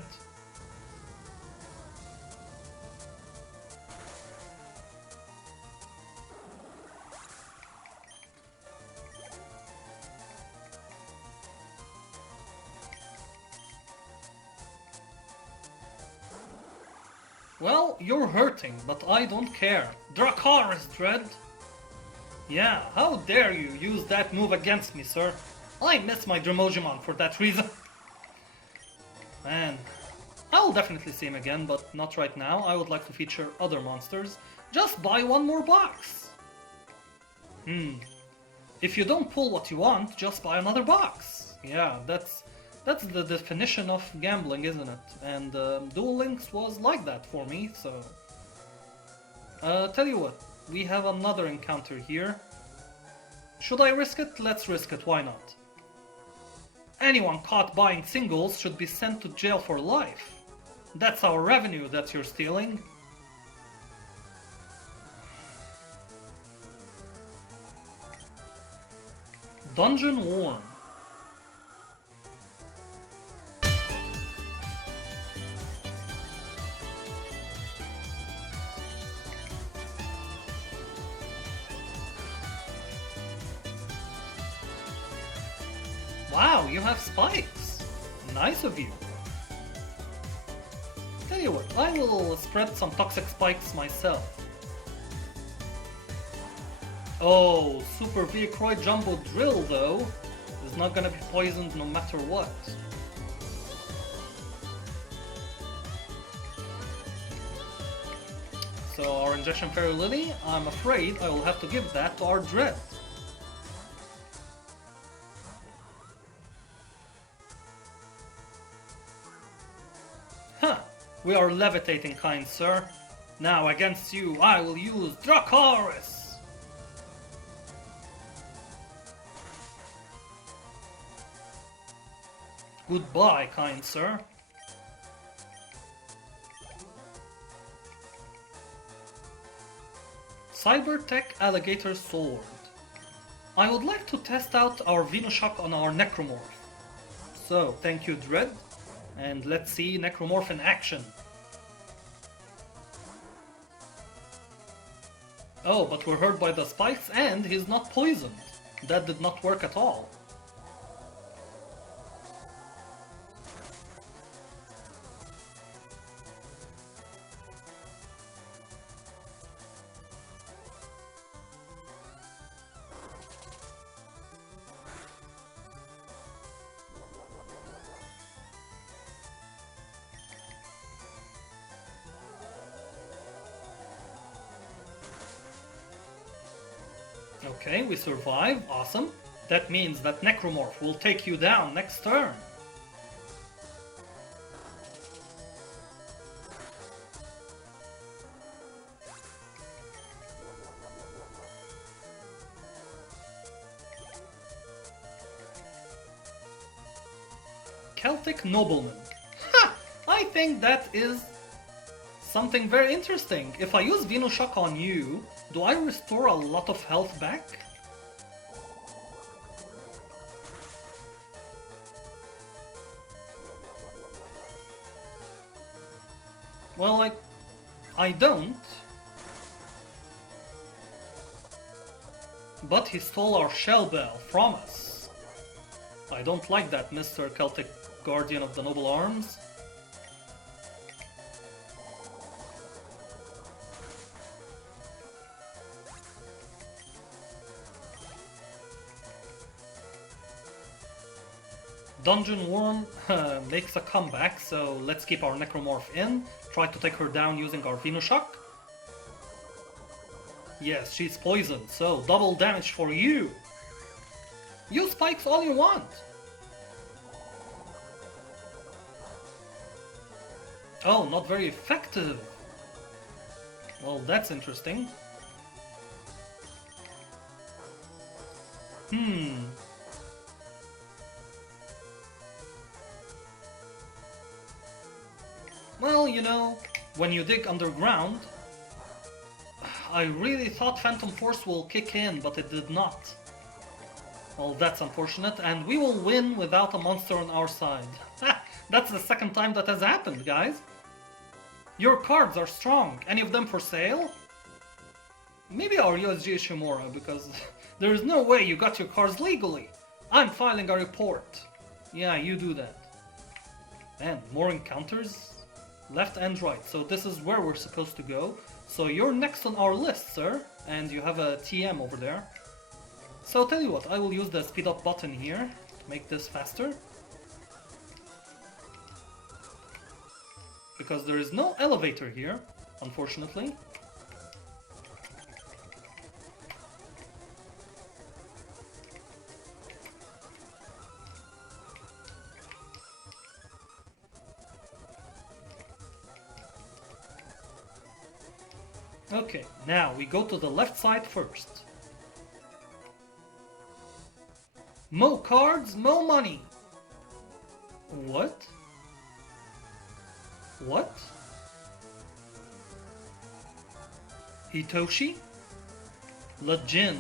Well, you're hurting, but I don't care. Dracarys, Dread. Yeah, how dare you use that move against me, sir? I miss my Dremojimon for that reason. Man, I'll definitely see him again, but not right now. I would like to feature other monsters. Just buy one more box. If you don't pull what you want, just buy another box. Yeah, that's the definition of gambling, isn't it? And Duel Links was like that for me, so... tell you what, we have another encounter here. Should I risk it? Let's risk it, why not? Anyone caught buying singles should be sent to jail for life. That's our revenue that you're stealing. Dungeon Worm. Wow, you have spikes. Nice of you. Tell you what, I will spread some toxic spikes myself. Oh, Super V4.2 Jumbo Drill though is not gonna be poisoned no matter what. So our Injection Fairy Lily, I'm afraid I will have to give that to our Dread. Huh, we are levitating, kind sir. Now against you I will use Dracarys. Goodbye, kind sir. Cybertech Alligator Sword. I would like to test out our Venoshock on our Necromorph. So, thank you, Dread. And let's see Necromorph in action. Oh, but we're hurt by the spikes and he's not poisoned. That did not work at all. Okay, we survive, awesome. That means that Necromorph will take you down next turn. Celtic nobleman. Ha! I think that is something very interesting. If I use Venoshock on you, do I restore a lot of health back? Well, I don't. But he stole our shell bell from us. I don't like that, Mr. Celtic Guardian of the Noble Arms. Dungeon Worm makes a comeback, so let's keep our Necromorph in. Try to take her down using our Venoshock. Yes, she's poisoned, so double damage for you. Use spikes all you want. Oh, not very effective. Well, that's interesting. Well, you know, when you dig underground, I really thought Phantom Force will kick in, but it did not. Well, that's unfortunate, and we will win without a monster on our side. That's the second time that has happened, guys. Your cards are strong. Any of them for sale? Maybe our USG Ishimura, because there is no way you got your cards legally. I'm filing a report. Yeah, you do that. And more encounters? Left and right, so this is where we're supposed to go. So you're next on our list, sir, and you have a TM over there. So tell you what, I will use the speed up button here to make this faster. Because there is no elevator here, unfortunately. Okay, now we go to the left side first. Mo cards, mo money. What? What? Hitoshi? Lejin.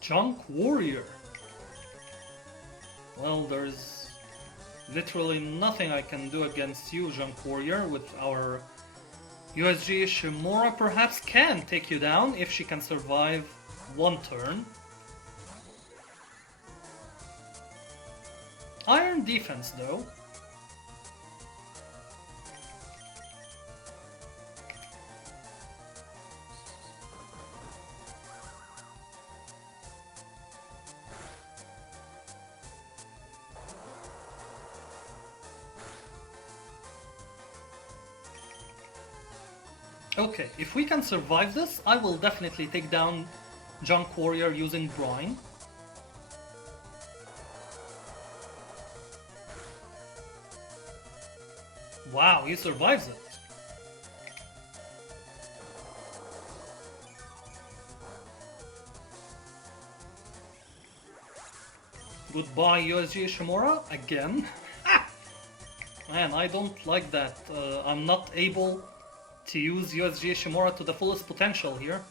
Junk Warrior. Well, there's literally nothing I can do against you, Junk Warrior, with our USG Ishimura perhaps can take you down if she can survive one turn. Iron defense though. Okay, if we can survive this, I will definitely take down Junk Warrior using Brine. Wow, he survives it. Goodbye, USG Ishimura, again. Man, I don't like that. I'm not able to use USG Ishimura to the fullest potential here.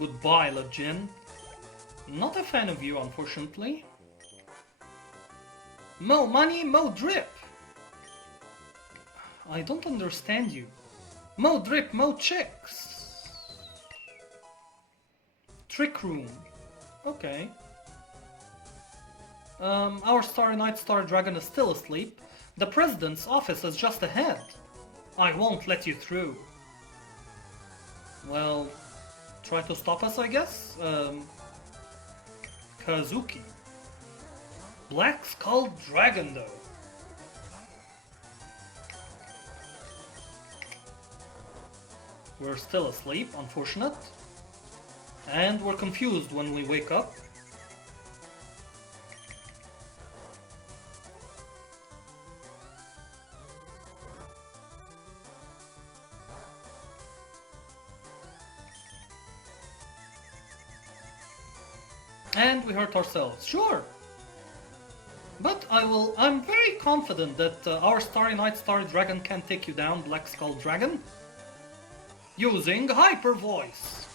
Goodbye, Lejin. Not a fan of you, unfortunately. Mo money, mo drip. I don't understand you. Mo drip, mo chicks. Trick room. Okay. Our Starry Night Star Dragon is still asleep. The president's office is just ahead. I won't let you through. Well, try to stop us, I guess? Kazuki. Black Skull Dragon, though. We're still asleep, unfortunate. And we're confused when we wake up. And we hurt ourselves, sure. But I'm very confident that our Starry Night Star Dragon can take you down, Black Skull Dragon. Using Hyper Voice.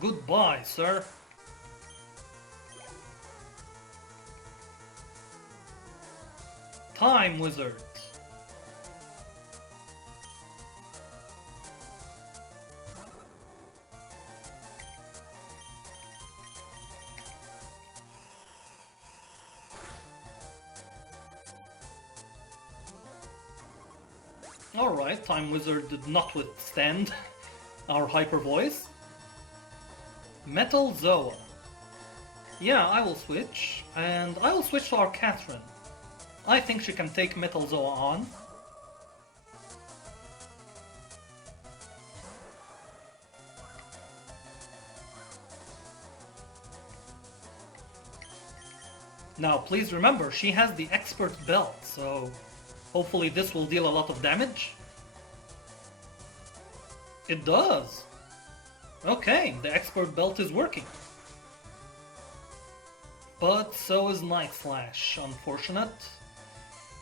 Goodbye, sir. Time Wizard. Alright, Time Wizard did not withstand our Hyper Voice. Metal Zoa. Yeah, I will switch. And I will switch to our Catherine. I think she can take Metal Zoa on. Now, please remember, she has the Expert Belt, so hopefully this will deal a lot of damage. It does! Okay, the Expert Belt is working. But so is Night Slash, unfortunate.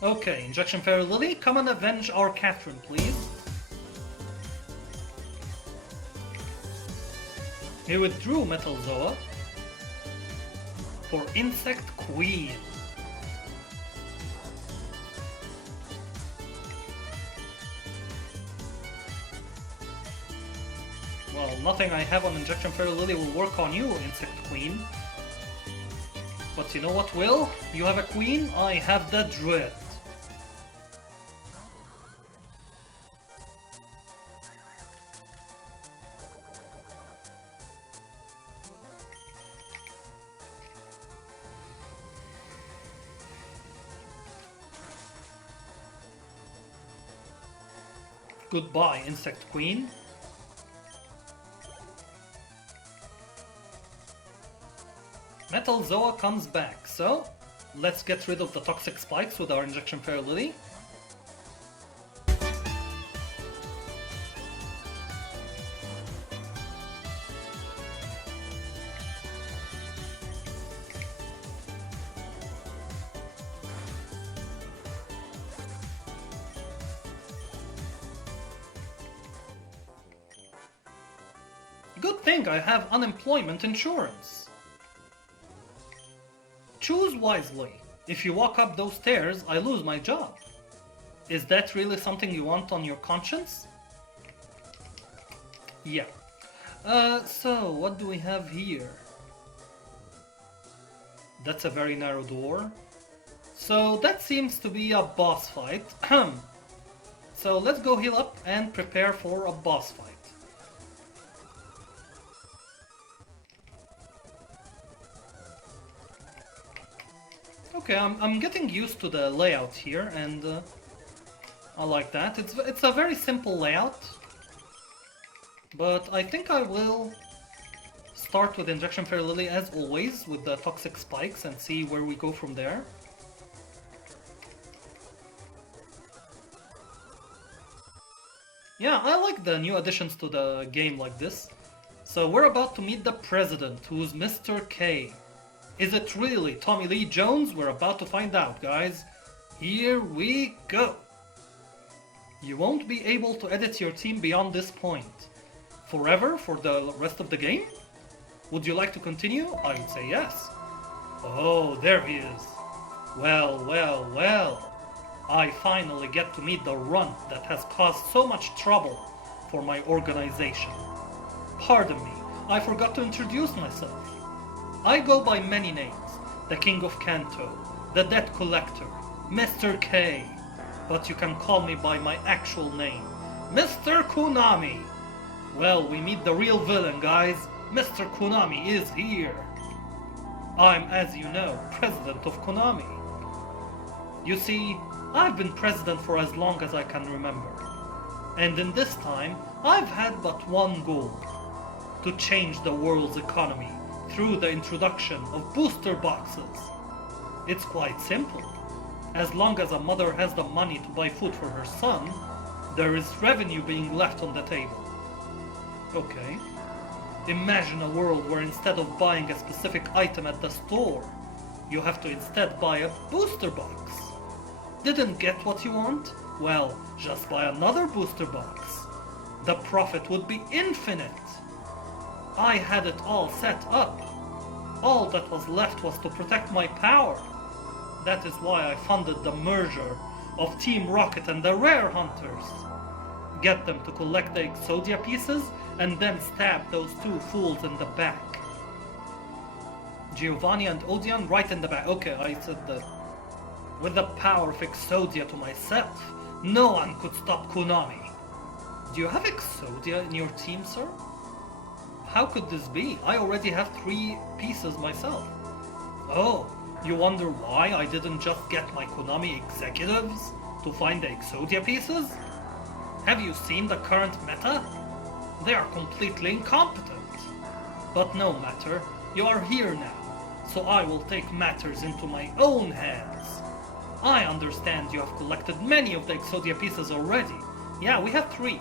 Okay, Injection Fairy Lily, come and avenge our Catherine, please. He withdrew Metal Zoa for Insect Queen. Well, nothing I have on Injection Fairy Lily will work on you, Insect Queen. But you know what will? You have a queen, I have the Dread. Goodbye, Insect Queen. Metal Zoa comes back, so let's get rid of the toxic spikes with our Injection Fairy Lily. Good thing I have unemployment insurance. Choose wisely. If you walk up those stairs, I lose my job. Is that really something you want on your conscience? Yeah. So, what do we have here? That's a very narrow door. So, that seems to be a boss fight. So, let's go heal up and prepare for a boss fight. Okay, I'm getting used to the layout here, and I like that. It's a very simple layout, but I think I will start with Injection Fairy Lily as always with the toxic spikes and see where we go from there. Yeah, I like the new additions to the game like this. So we're about to meet the president, who's Mr. K. Is it really Tommy Lee Jones? We're about to find out, guys. Here we go. You won't be able to edit your team beyond this point. Forever for the rest of the game? Would you like to continue? I would say yes. Oh, there he is. Well, well, well. I finally get to meet the runt that has caused so much trouble for my organization. Pardon me, I forgot to introduce myself. I go by many names. The King of Kanto, the Debt Collector, Mr. K. But you can call me by my actual name, Mr. Konami. Well, we meet the real villain, guys. Mr. Konami is here. I'm, as you know, president of Konami. You see, I've been president for as long as I can remember. And in this time, I've had but one goal: to change the world's economy through the introduction of booster boxes. It's quite simple. As long as a mother has the money to buy food for her son, there is revenue being left on the table. Okay. Imagine a world where instead of buying a specific item at the store, you have to instead buy a booster box. Didn't get what you want? Well, just buy another booster box. The profit would be infinite. I had it all set up. All that was left was to protect my power. That is why I funded the merger of Team Rocket and the Rare Hunters. Get them to collect the Exodia pieces and then stab those two fools in the back. Giovanni and Odeon right in the back. Okay, I said that. With the power of Exodia to myself, no one could stop Konami. Do you have Exodia in your team, sir? How could this be? I already have 3 pieces myself. Oh, you wonder why I didn't just get my Konami executives to find the Exodia pieces? Have you seen the current meta? They are completely incompetent. But no matter, you are here now, so I will take matters into my own hands. I understand you have collected many of the Exodia pieces already. Yeah, we have 3.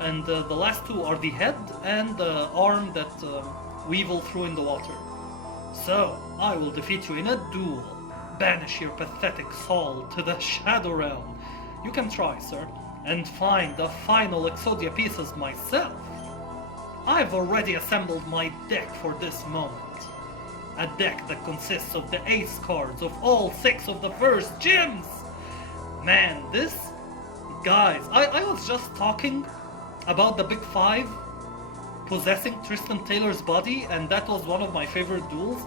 And the last 2 are the head and the arm that Weevil threw in the water. So, I will defeat you in a duel. Banish your pathetic soul to the Shadow Realm. You can try, sir, and find the final Exodia pieces myself. I've already assembled my deck for this moment. A deck that consists of the ace cards of all 6 of the first gyms! Man, this... Guys, I was just talking about the Big 5 possessing Tristan Taylor's body, and that was one of my favorite duels.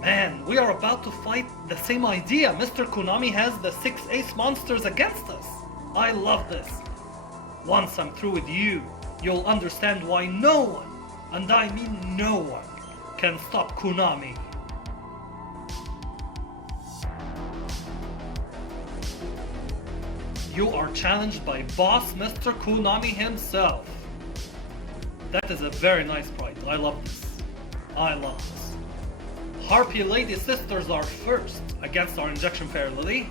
Man, we are about to fight the same idea. Mr. Konami has the 6 ace monsters against us. I love this. Once I'm through with you, you'll understand why no one, and I mean no one, can stop Konami. You are challenged by Boss Mr. Konami himself. That is a very nice sprite. I love this. I love this. Harpy Lady Sisters are first against our Injection Fair Lily.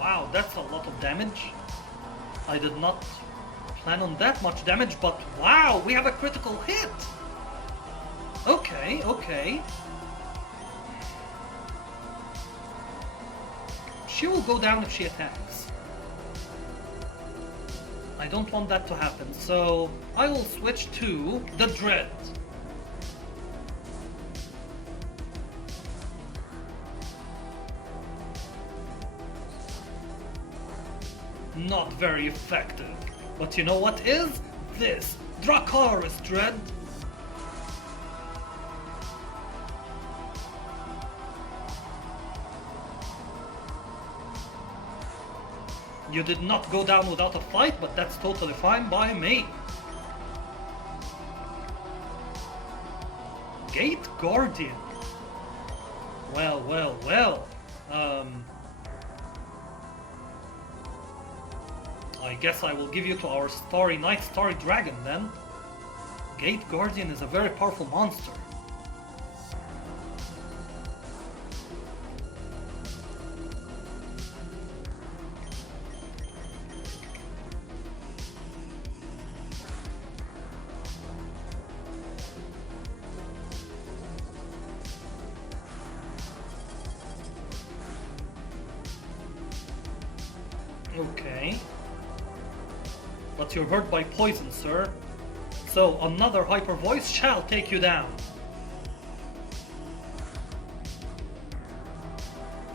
Wow, that's a lot of damage. I did not plan on that much damage, but wow, we have a critical hit! Okay, okay. She will go down if she attacks. I don't want that to happen, so I will switch to the Dread. Not very effective. But you know what is? This Dracarys Dread. You did not go down without a fight, but that's totally fine by me. Gate Guardian. Well, well, well. I guess I will give you to our Starry Knight, Starry Dragon then. Gate Guardian is a very powerful monster. Okay. But you're hurt by poison, sir. So another hyper voice shall take you down.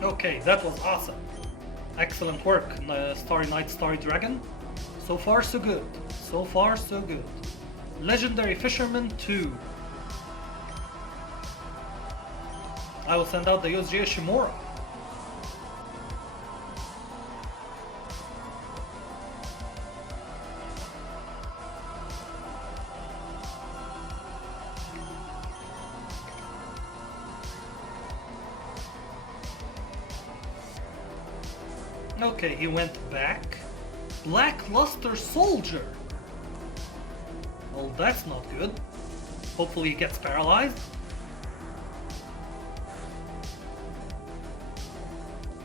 Okay, that was awesome. Excellent work, Starry Knight, Starry Dragon. So far so good. So far so good. Legendary Fisherman 2. I will send out the USG Shimura. Okay, he went back. Blackluster Soldier. Well, that's not good. Hopefully he gets paralyzed.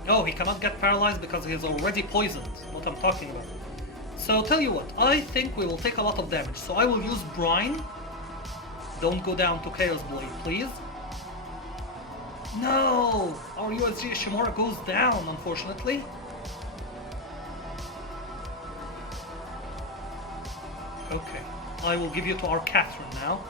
Oh, he cannot get paralyzed because he is already poisoned. What I'm talking about. So tell you what, I think we will take a lot of damage. So I will use Brine. Don't go down to Chaos Blade, please. No! Our USG Shimura goes down, unfortunately. Okay, I will give you to our Catherine now.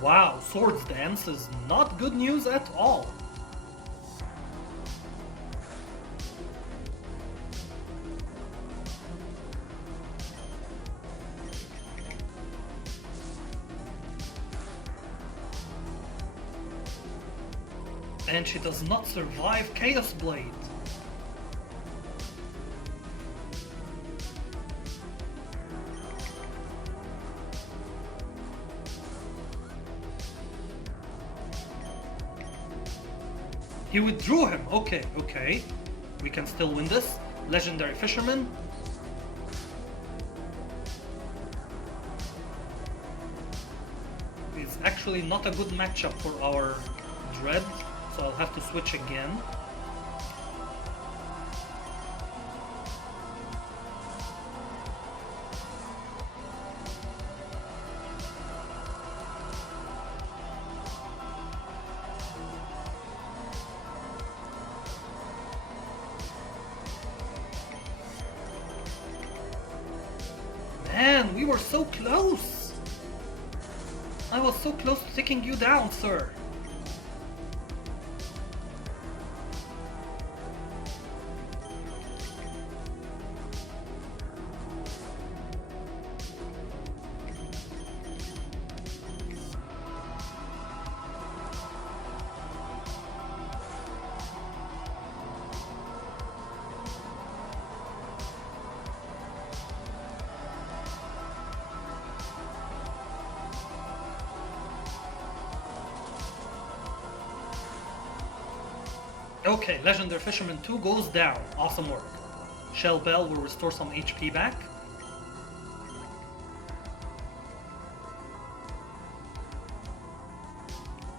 Wow, Swords Dance is not good news at all. And she does not survive Chaos Blade. He withdrew him. Okay, okay. We can still win this. Legendary Fisherman. It's actually not a good matchup for our Dread. So I'll have to switch again. Man, we were so close! I was so close to taking you down, sir. Okay, Legendary Fisherman 2 goes down. Awesome work. Shell Bell will restore some HP back.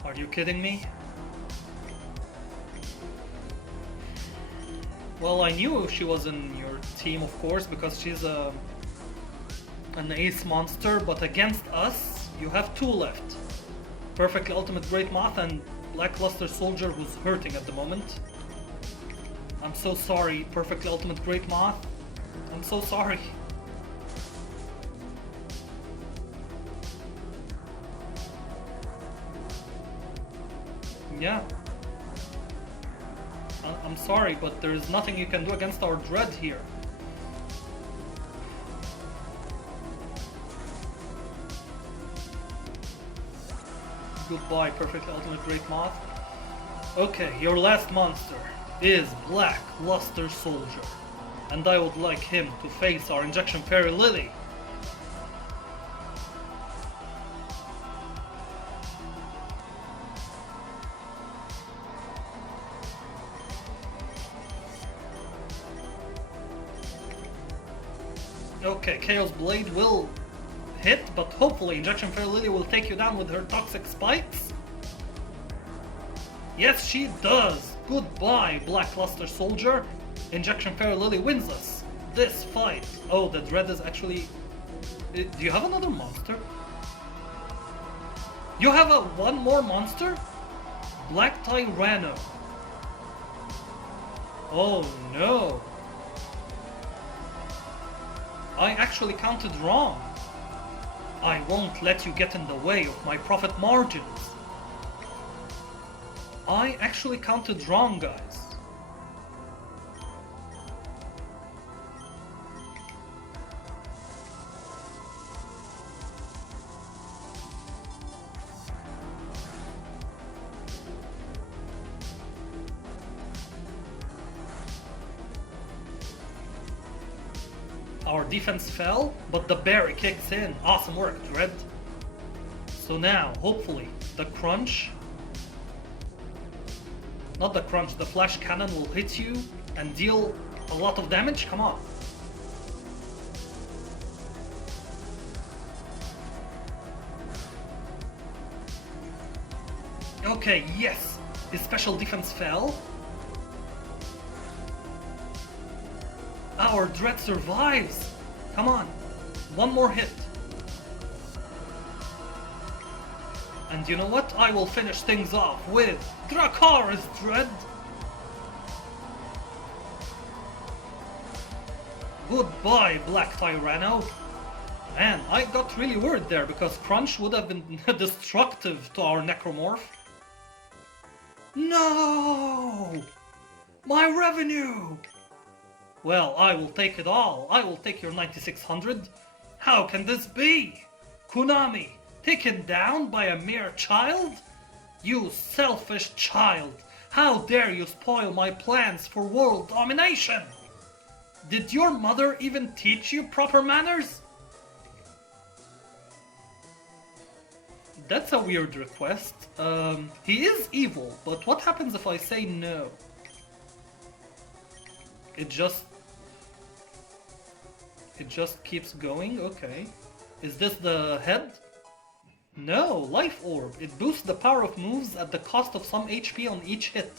Are you kidding me? Well, I knew she was in your team, of course, because she's an ace monster, but against us, you have two left. Perfectly Ultimate Great Moth and Blackluster Soldier, who's hurting at the moment. I'm so sorry, Perfectly Ultimate Great Moth. I'm so sorry. Yeah. I'm sorry, but there's nothing you can do against our Dread here. Goodbye, Perfectly Ultimate Great Moth. Okay, your last monster is Blackluster Soldier. And I would like him to face our Injection Fairy Lily. Okay, Chaos Blade will hit, but hopefully Injection Fire Lily will take you down with her toxic spikes. Yes, she does! Goodbye, Blackluster Soldier. Injection Fire Lily wins us this fight. Oh, the Dread is actually... Do you have another monster? You have one more monster? Black Tyranno. Oh no. I actually counted wrong. I won't let you get in the way of my profit margins. I actually counted wrong, guys. Our defense fell, but the berry kicks in. Awesome work, Dread. So now, hopefully, the crunch... Not the crunch, the flash cannon will hit you and deal a lot of damage. Come on. Okay, yes. His special defense fell. Our Dread survives! Come on, one more hit. And you know what? I will finish things off with Dracarys Dread! Goodbye, Black Tyranno! Man, I got really worried there because Crunch would have been destructive to our Necromorph. No! My revenue! Well, I will take it all. I will take your 9600. How can this be? Konami, taken down by a mere child? You selfish child! How dare you spoil my plans for world domination? Did your mother even teach you proper manners? That's a weird request. He is evil, but what happens if I say no? It just keeps going? Okay. Is this the head? No, Life Orb. It boosts the power of moves at the cost of some HP on each hit.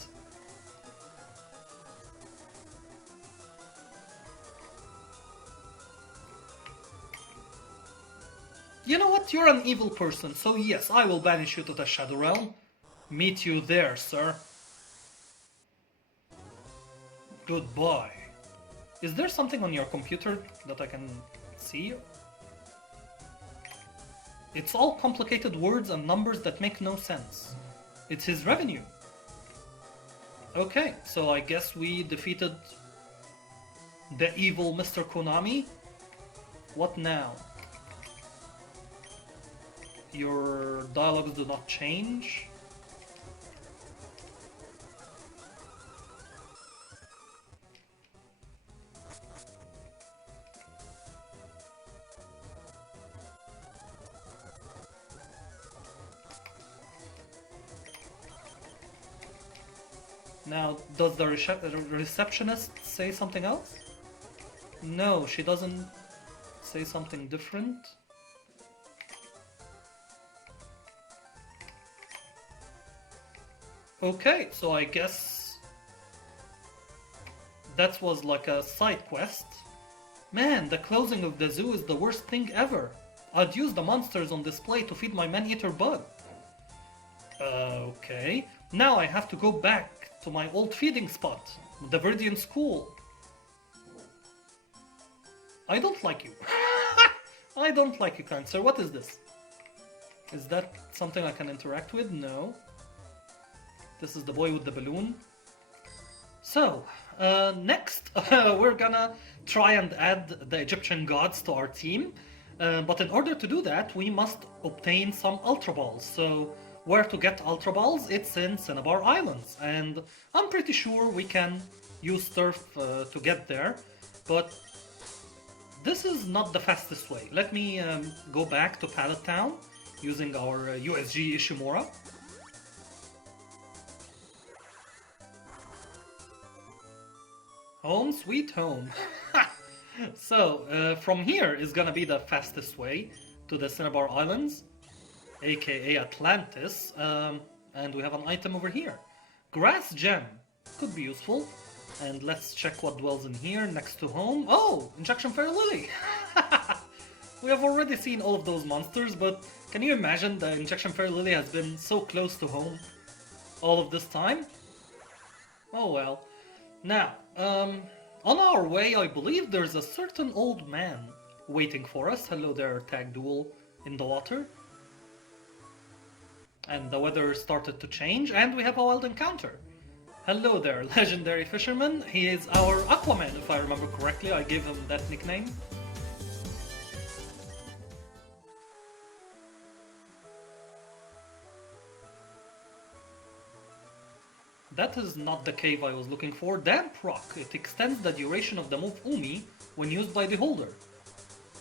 You know what? You're an evil person, so yes, I will banish you to the Shadow Realm. Meet you there, sir. Goodbye. Is there something on your computer that I can see? It's all complicated words and numbers that make no sense. It's his revenue. Okay, so I guess we defeated the evil Mr. Konami. What now? Your dialogues do not change. Now, does the receptionist say something else? No, she doesn't say something different. Okay, so I guess that was like a side quest. Man, the closing of the zoo is the worst thing ever. I'd use the monsters on display to feed my man-eater bug. Okay, now I have to go back to my old feeding spot, the Viridian School. I don't like you. I don't like you, kind sir. What is this? Is that something I can interact with? No. This is the boy with the balloon. So, next we're gonna try and add the Egyptian gods to our team. But in order to do that, we must obtain some Ultra Balls. So, where to get Ultra Balls? It's in Cinnabar Islands. And I'm pretty sure we can use Turf to get there. But this is not the fastest way. Let me go back to Pallet Town using our USG Ishimura. Home sweet home. So, from here is gonna be the fastest way to the Cinnabar Islands, aka Atlantis, and we have an item over here. Grass Gem, could be useful. And let's check what dwells in here next to home. Oh, Injection Fairy Lily! We have already seen all of those monsters, but can you imagine the Injection Fairy Lily has been so close to home all of this time? Oh well. Now, on our way, I believe there's a certain old man waiting for us. Hello there, POKeDUEL in the water. And the weather started to change, and we have a wild encounter. Hello there, legendary fisherman. He is our Aquaman, if I remember correctly. I gave him that nickname. That is not the cave I was looking for. Damp Rock. It extends the duration of the move Umi when used by the holder.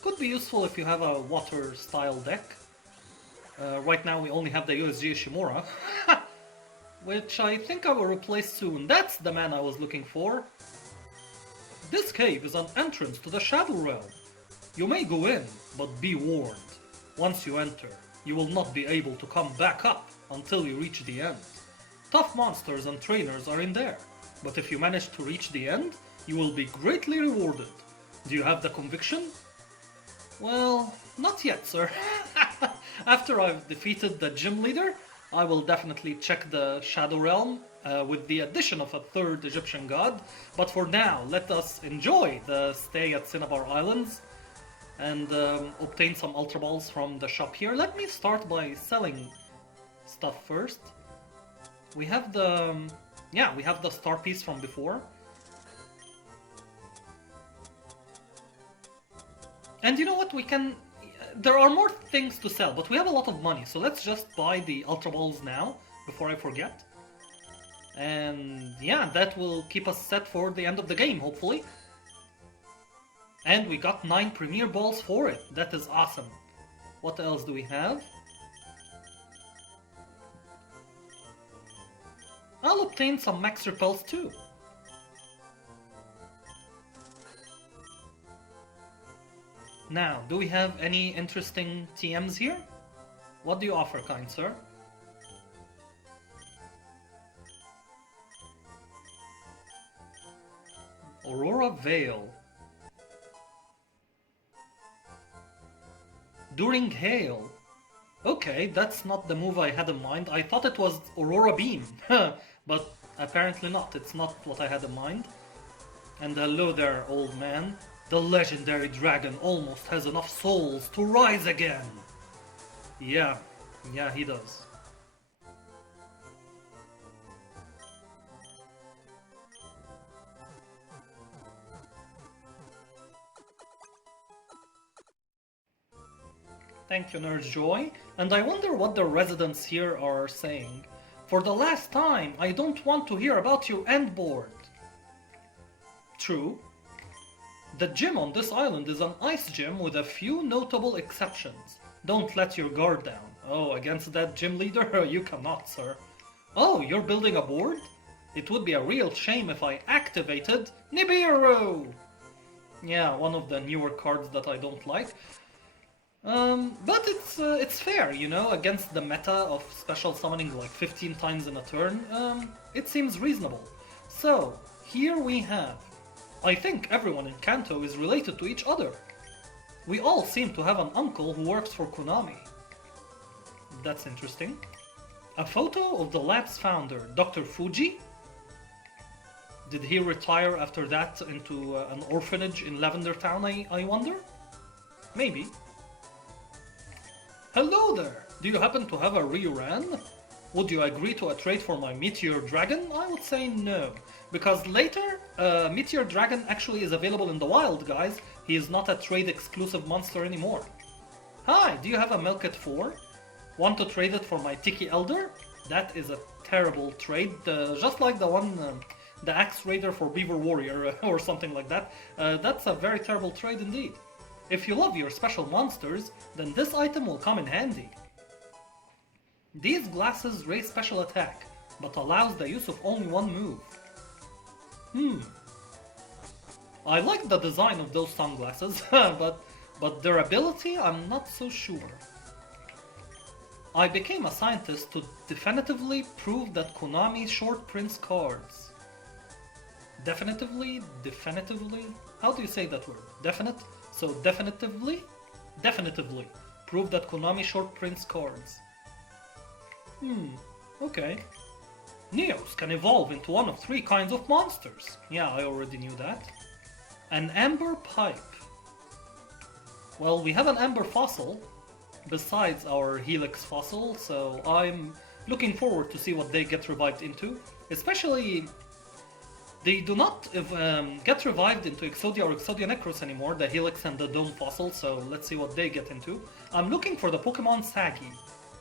Could be useful if you have a water-style deck. Right now we only have the USG Ishimura, which I think I will replace soon. That's the man I was looking for. This cave is an entrance to the Shadow Realm. You may go in, but be warned. Once you enter, you will not be able to come back up until you reach the end. Tough monsters and trainers are in there, but if you manage to reach the end, you will be greatly rewarded. Do you have the conviction? Well, not yet, sir. After I've defeated the gym leader, I will definitely check the Shadow Realm with the addition of a third Egyptian god. But for now, let us enjoy the stay at Cinnabar Islands and obtain some Ultra Balls from the shop here. Let me start by selling stuff first. We have the... we have the star piece from before. And you know what, we can... There are more things to sell, but we have a lot of money, so let's just buy the Ultra Balls now, before I forget. And yeah, that will keep us set for the end of the game, hopefully. And we got 9 Premier Balls for it, that is awesome. What else do we have? I'll obtain some Max Repels too. Now, do we have any interesting TMs here? What do you offer, kind sir? Aurora Veil. During hail. Okay, that's not the move I had in mind. I thought it was Aurora Beam, but apparently not. It's not what I had in mind. And hello there, old man. The legendary dragon almost has enough souls to rise again. Yeah, he does. Thank you, Nerd Joy. And I wonder what the residents here are saying. For the last time, I don't want to hear about your end board. True. The gym on this island is an ice gym with a few notable exceptions. Don't let your guard down. Oh, against that gym leader? You cannot, sir. Oh, you're building a board? It would be a real shame if I activated Nibiru! Yeah, one of the newer cards that I don't like. But it's fair, you know, against the meta of special summoning like 15 times in a turn, it seems reasonable. So, here we have... I think everyone in Kanto is related to each other. We all seem to have an uncle who works for Konami. That's interesting. A photo of the lab's founder, Dr. Fuji? Did he retire after that into an orphanage in Lavender Town, I wonder? Maybe. Hello there! Do you happen to have a Ryuran? Would you agree to a trade for my Meteor Dragon? I would say no. Because later, Meteor Dragon actually is available in the wild, guys. He is not a trade exclusive monster anymore. Hi, do you have a Melket 4? Want to trade it for my Tiki Elder? That is a terrible trade, just like the one, the Axe Raider for Beaver Warrior or something like that. That's a very terrible trade indeed. If you love your special monsters, then this item will come in handy. These glasses raise special attack, but allows the use of only one move. I like the design of those sunglasses, but their ability, I'm not so sure. I became a scientist to definitively prove that Konami short prints cards. Definitively? Definitively? How do you say that word? Definite? So definitively? Definitively. Prove that Konami short prints cards. Okay. Neos can evolve into one of 3 kinds of monsters. Yeah, I already knew that. An amber pipe. Well, we have an amber fossil besides our helix fossil, so I'm looking forward to see what they get revived into. Especially, they do not get revived into Exodia or Exodia Necros anymore, the helix and the dome fossil, so let's see what they get into. I'm looking for the Pokemon Sagi.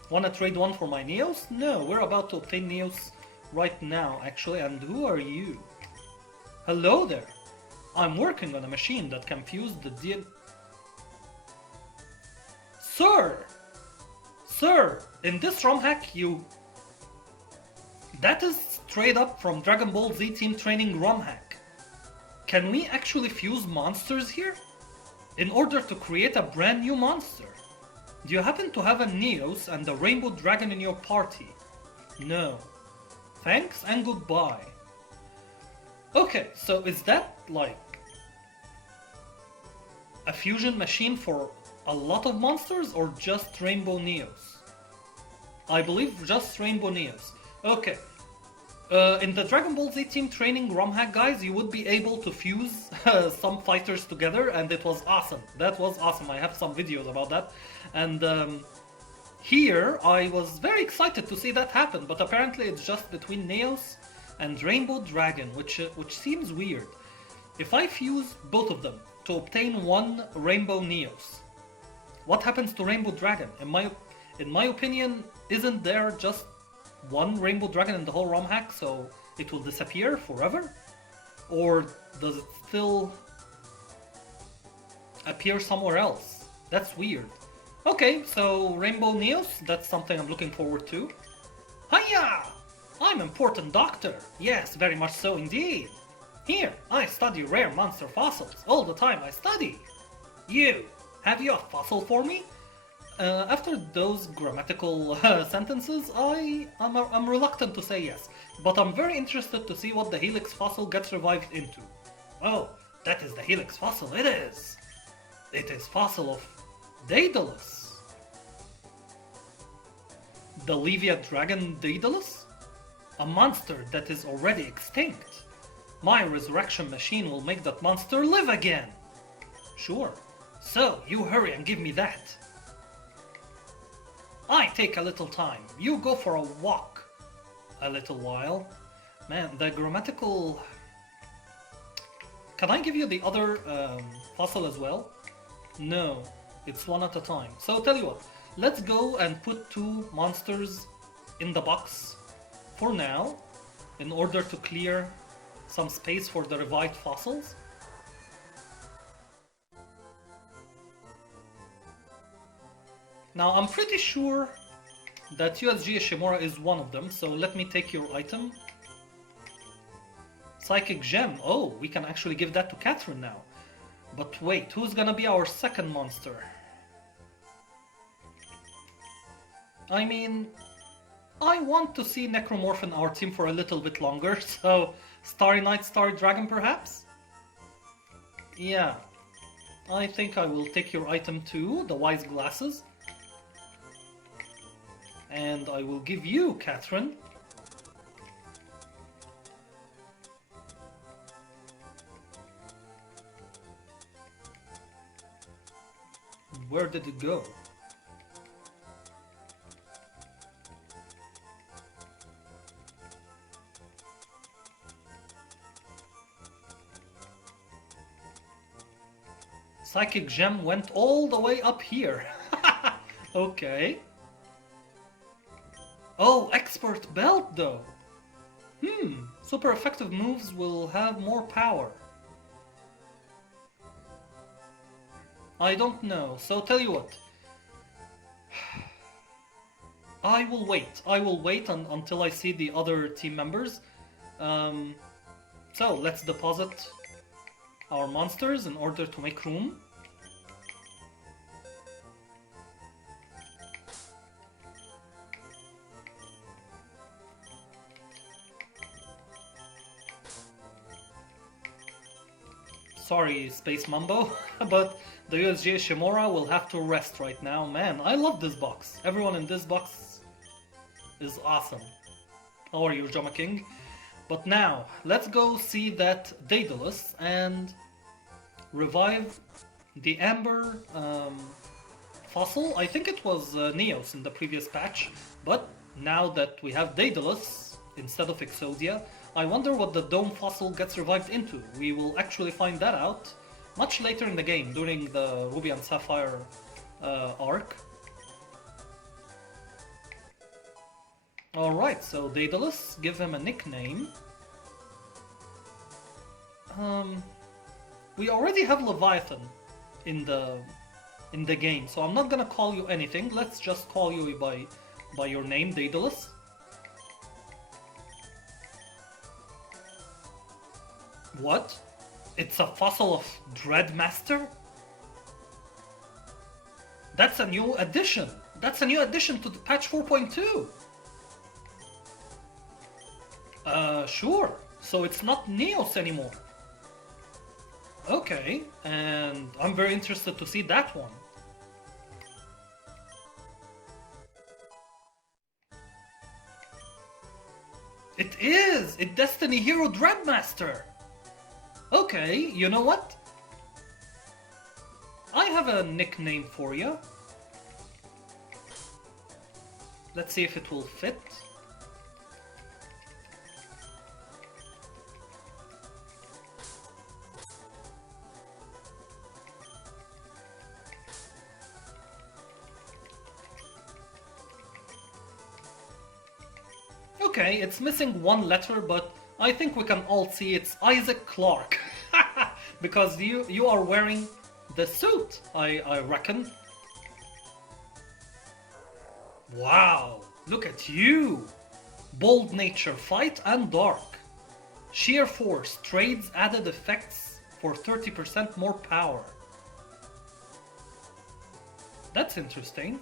Wanna trade one for my Neos? No, we're about to obtain Neos right now, actually, and who are you? Hello there! I'm working on a machine that can fuse the DNA... Sir! Sir! In this ROM hack, you... That is straight up from Dragon Ball Z Team Training ROM hack. Can we actually fuse monsters here? In order to create a brand new monster? Do you happen to have a Neos and a Rainbow Dragon in your party? No. Thanks and goodbye. Okay, so is that like a fusion machine for a lot of monsters or just Rainbow Neos? I believe just Rainbow Neos. Okay. In the Dragon Ball Z Team Training ROM hack, guys, you would be able to fuse some fighters together, and it was awesome. That was awesome. I have some videos about that. And here, I was very excited to see that happen, but apparently it's just between Neos and Rainbow Dragon, which seems weird. If I fuse both of them to obtain one Rainbow Neos, what happens to Rainbow Dragon? In my opinion, isn't there just one Rainbow Dragon in the whole ROM hack, so it will disappear forever? Or does it still appear somewhere else? That's weird. Okay, so Rainbow Neos, that's something I'm looking forward to. Hiya! I'm important doctor. Yes, very much so indeed. Here, I study rare monster fossils. All the time I study. You, have you a fossil for me? After those grammatical sentences, I'm reluctant to say yes, but I'm very interested to see what the Helix fossil gets revived into. Oh, that is the Helix fossil, it is! It is fossil of Daedalus. The Levia Dragon Daedalus? A monster that is already extinct. My resurrection machine will make that monster live again. Sure, so you hurry and give me that. I take a little time. You go for a walk. A little while. Man, the grammatical... Can I give you the other fossil as well? No, it's one at a time. So tell you what, let's go and put 2 monsters in the box for now, in order to clear some space for the revived fossils. Now, I'm pretty sure that USG Ishimura is one of them, so let me take your item. Psychic Gem. Oh, we can actually give that to Catherine now. But wait, who's gonna be our second monster? I mean, I want to see Necromorph in our team for a little bit longer, so Starry Night, Starry Dragon perhaps? Yeah, I think I will take your item too, the Wise Glasses. And I will give you, Catherine. Where did it go? Psychic Gem went all the way up here. Okay. Oh, Expert Belt though. Super effective moves will have more power. I don't know, so tell you what. I will wait until I see the other team members. So let's deposit our monsters in order to make room. Sorry, Space Mumbo, but the USJ Shimura will have to rest right now. Man, I love this box. Everyone in this box is awesome. How are you, Joma King? But now, let's go see that Daedalus and revive the Amber fossil. I think it was Neos in the previous patch, but now that we have Daedalus instead of Exodia, I wonder what the Dome fossil gets revived into. We will actually find that out much later in the game, during the Ruby and Sapphire arc. Alright, so Daedalus, give him a nickname. We already have Leviathan in the game, so I'm not gonna call you anything. Let's just call you by your name, Daedalus. What? It's a fossil of Dreadmaster? That's a new addition! That's a new addition to the patch 4.2! Sure. So it's not Neos anymore. Okay, and I'm very interested to see that one. It is! It's Destiny Hero Dreadmaster! Okay, you know what? I have a nickname for you. Let's see if it will fit. Okay, it's missing one letter, but I think we can all see it's Isaac Clarke. Because you are wearing the suit, I reckon. Wow, look at you! Bold nature, fight and dark. Sheer force, trades added effects for 30% more power. That's interesting.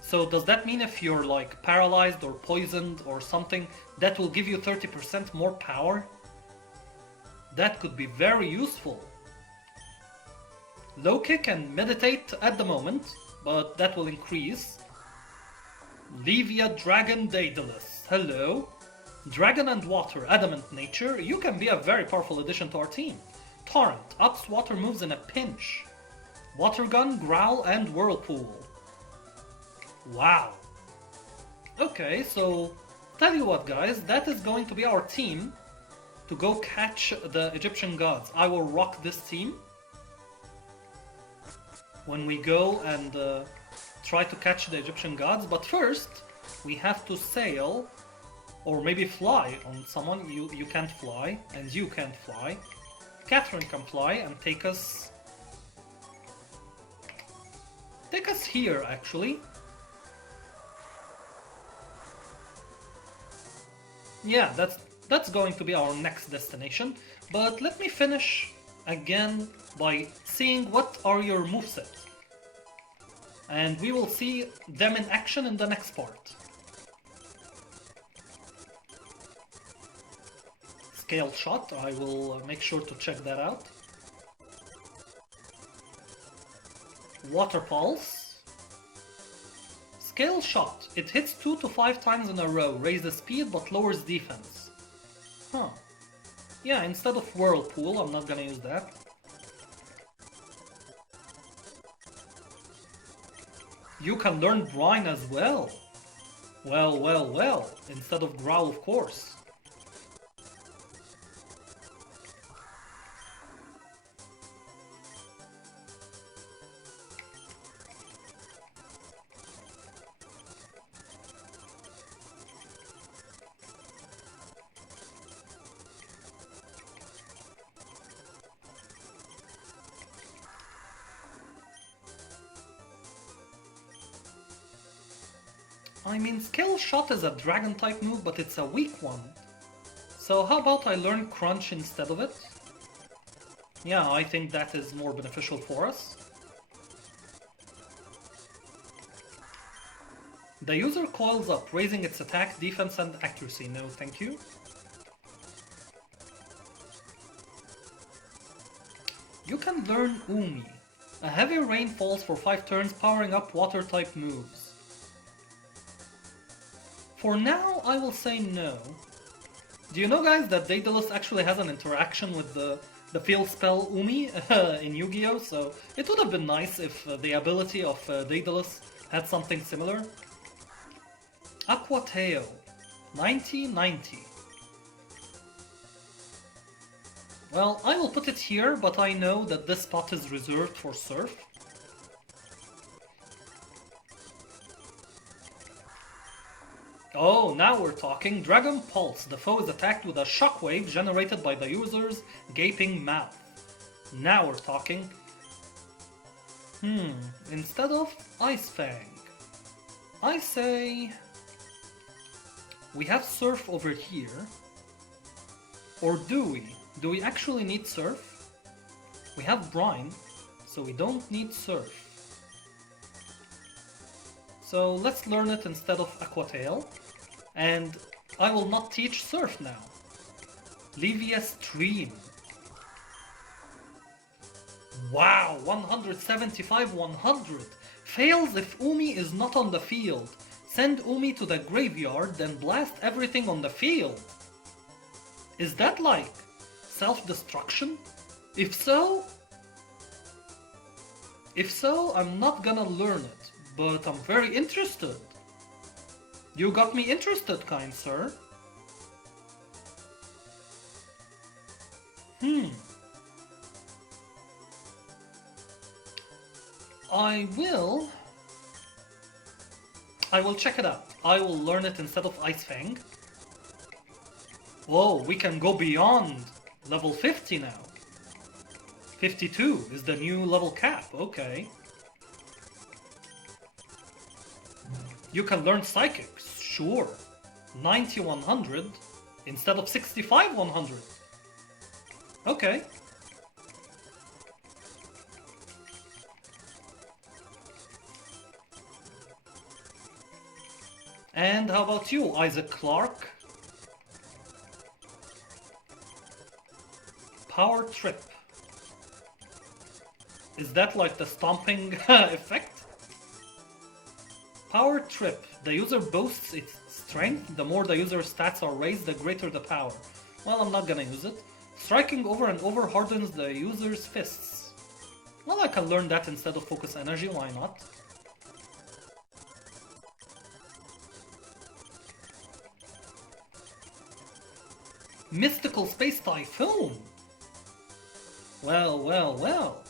So does that mean if you're like paralyzed or poisoned or something, that will give you 30% more power? That could be very useful. Low kick and meditate at the moment, but that will increase. Levia Dragon Daedalus. Hello. Dragon and water, adamant nature. You can be a very powerful addition to our team. Torrent, ups water moves in a pinch. Water gun, growl and whirlpool. Wow. Okay, so tell you what guys, that is going to be our team to go catch the Egyptian gods. I will rock this team when we go and try to catch the Egyptian gods, but first we have to sail or maybe fly on someone. You can't fly and you can't fly. Catherine can fly and take us here actually. Yeah, that's going to be our next destination, but let me finish again by seeing what are your movesets. And we will see them in action in the next part. Scale shot, I will make sure to check that out. Water pulse. Scale shot. It hits 2 to 5 times in a row, raises speed but lowers defense. Huh. Yeah, instead of whirlpool, I'm not gonna use that. You can learn brine as well. Well. Instead of growl, of course. I mean, Scale Shot is a dragon type move, but it's a weak one. So how about I learn Crunch instead of it? Yeah, I think that is more beneficial for us. The user coils up, raising its attack, defense, and accuracy. No, thank you. You can learn Umi. A heavy rain falls for 5 turns, powering up water-type moves. For now, I will say no. Do you know, guys, that Daedalus actually has an interaction with the field spell Umi in Yu-Gi-Oh! So it would have been nice if the ability of Daedalus had something similar. Aquateo, 90-90. Well, I will put it here, but I know that this spot is reserved for Surf. Oh, now we're talking. Dragon Pulse. The foe is attacked with a shockwave generated by the user's gaping mouth. Now we're talking. Instead of Ice Fang, I say we have Surf over here. Or do we? Do we actually need Surf? We have Brine, so we don't need Surf. So let's learn it instead of Aquatail. And I will not teach Surf now. Livia Stream. Wow, 175-100. Fails if Umi is not on the field. Send Umi to the graveyard, then blast everything on the field. Is that like self-destruction? If so, I'm not gonna learn it, but I'm very interested. You got me interested, kind sir. I will check it out. I will learn it instead of Ice Fang. Whoa, we can go beyond level 50 now. 52 is the new level cap, okay. You can learn Psychic, sure. 90-100 instead of 65-100. Okay. And how about you, Isaac Clarke? Power Trip. Is that like the stomping effect? Power Trip. The user boasts its strength. The more the user's stats are raised, the greater the power. Well, I'm not gonna use it. Striking over and over hardens the user's fists. Well, I can learn that instead of Focus Energy, why not? Mystical Space Typhoon! Well, well, well.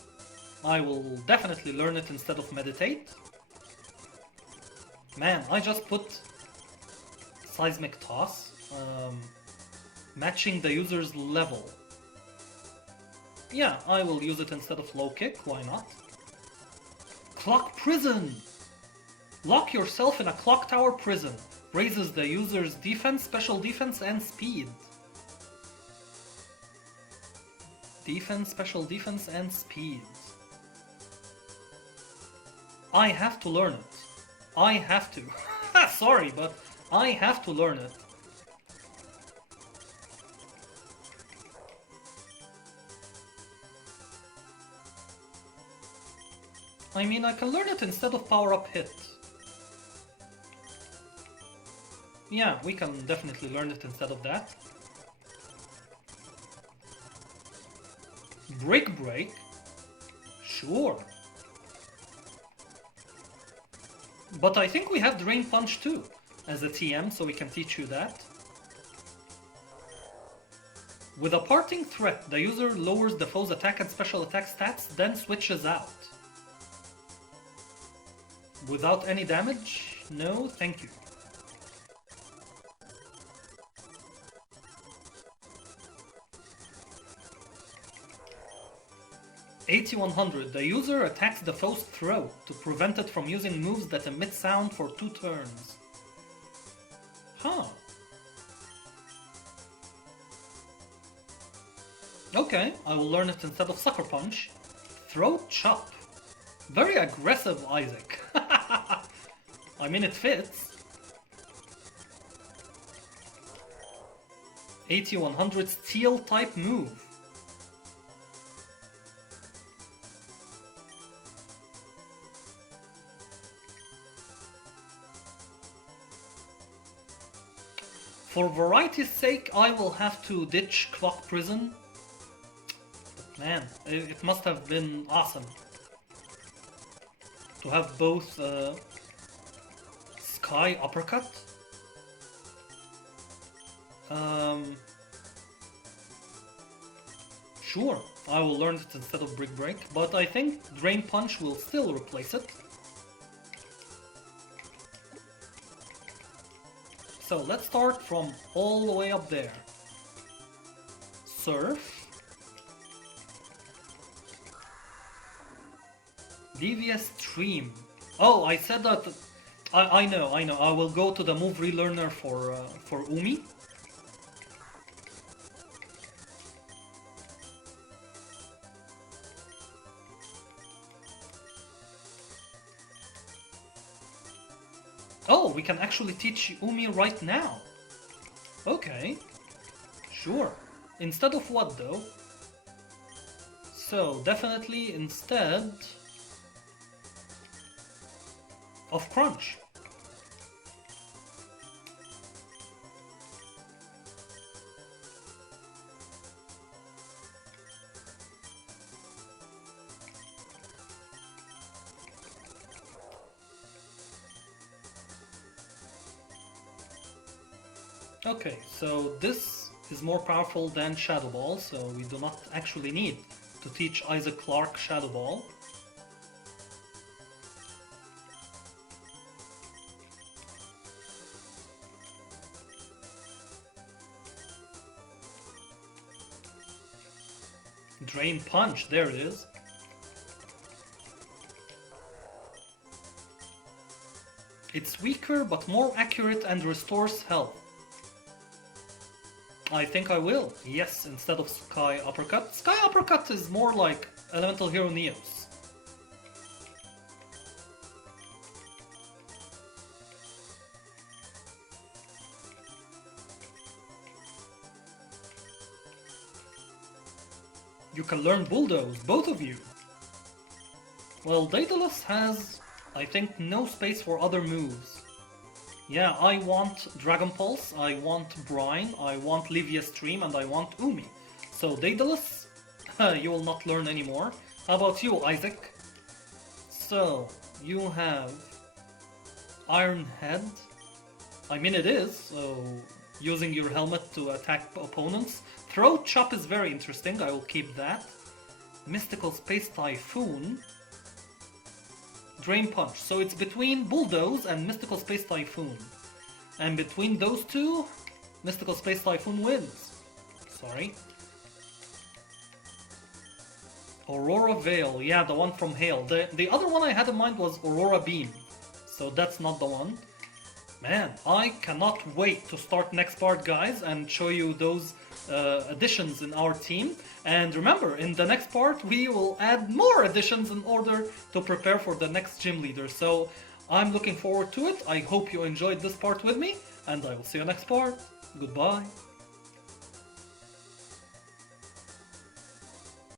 I will definitely learn it instead of Meditate. Man, I just put Seismic Toss, matching the user's level. Yeah, I will use it instead of Low Kick, why not? Clock Prison! Lock yourself in a clock tower prison. Raises the user's defense, special defense, and speed. Defense, special defense, and speed. I have to learn it. I have to. Sorry, but I have to learn it. I mean, I can learn it instead of Power Up Hit. Yeah, we can definitely learn it instead of that. Break? Sure. But I think we have Drain Punch too, as a TM, so we can teach you that. With a Parting Threat, the user lowers the foe's attack and special attack stats, then switches out. Without any damage? No, thank you. $8100. The user attacks the foe's throat to prevent it from using moves that emit sound for 2 turns. Huh. Okay, I will learn it instead of Sucker Punch. Throat Chop. Very aggressive, Isaac. I mean, it fits. 80-100 Steel type move. For variety's sake, I will have to ditch Clock Prison. But man, it must have been awesome to have both Sky Uppercut. Sure, I will learn it instead of Brick Break, but I think Drain Punch will still replace it. So let's start from all the way up there. Surf. Devious Stream. Oh, I said that. I know. I will go to the move relearner for Umi. Oh, we can actually teach Umi right now. Okay. Sure. Instead of what though? So, definitely instead of Crunch. Okay, so this is more powerful than Shadow Ball, so we do not actually need to teach Isaac Clarke Shadow Ball. Drain Punch, there it is. It's weaker but more accurate and restores health. I think I will, yes, instead of Sky Uppercut. Sky Uppercut is more like Elemental Hero Neos. You can learn Bulldoze, both of you. Well, Daedalus has, I think, no space for other moves. Yeah, I want Dragon Pulse, I want Brine, I want Livia Stream, and I want Umi. So Daedalus, you will not learn anymore. How about you, Isaac? So, you have Iron Head. I mean it is, so using your helmet to attack opponents. Throat Chop is very interesting, I will keep that. Mystical Space Typhoon. Drain Punch. So it's between Bulldoze and Mystical Space Typhoon. And between those two, Mystical Space Typhoon wins. Sorry. Aurora Veil. Yeah, the one from Hail. The other one I had in mind was Aurora Beam. So that's not the one. Man, I cannot wait to start next part, guys, and show you those additions in our team. And remember, in the next part, we will add more additions in order to prepare for the next gym leader. So I'm looking forward to it. I hope you enjoyed this part with me, and I will see you next part. Goodbye.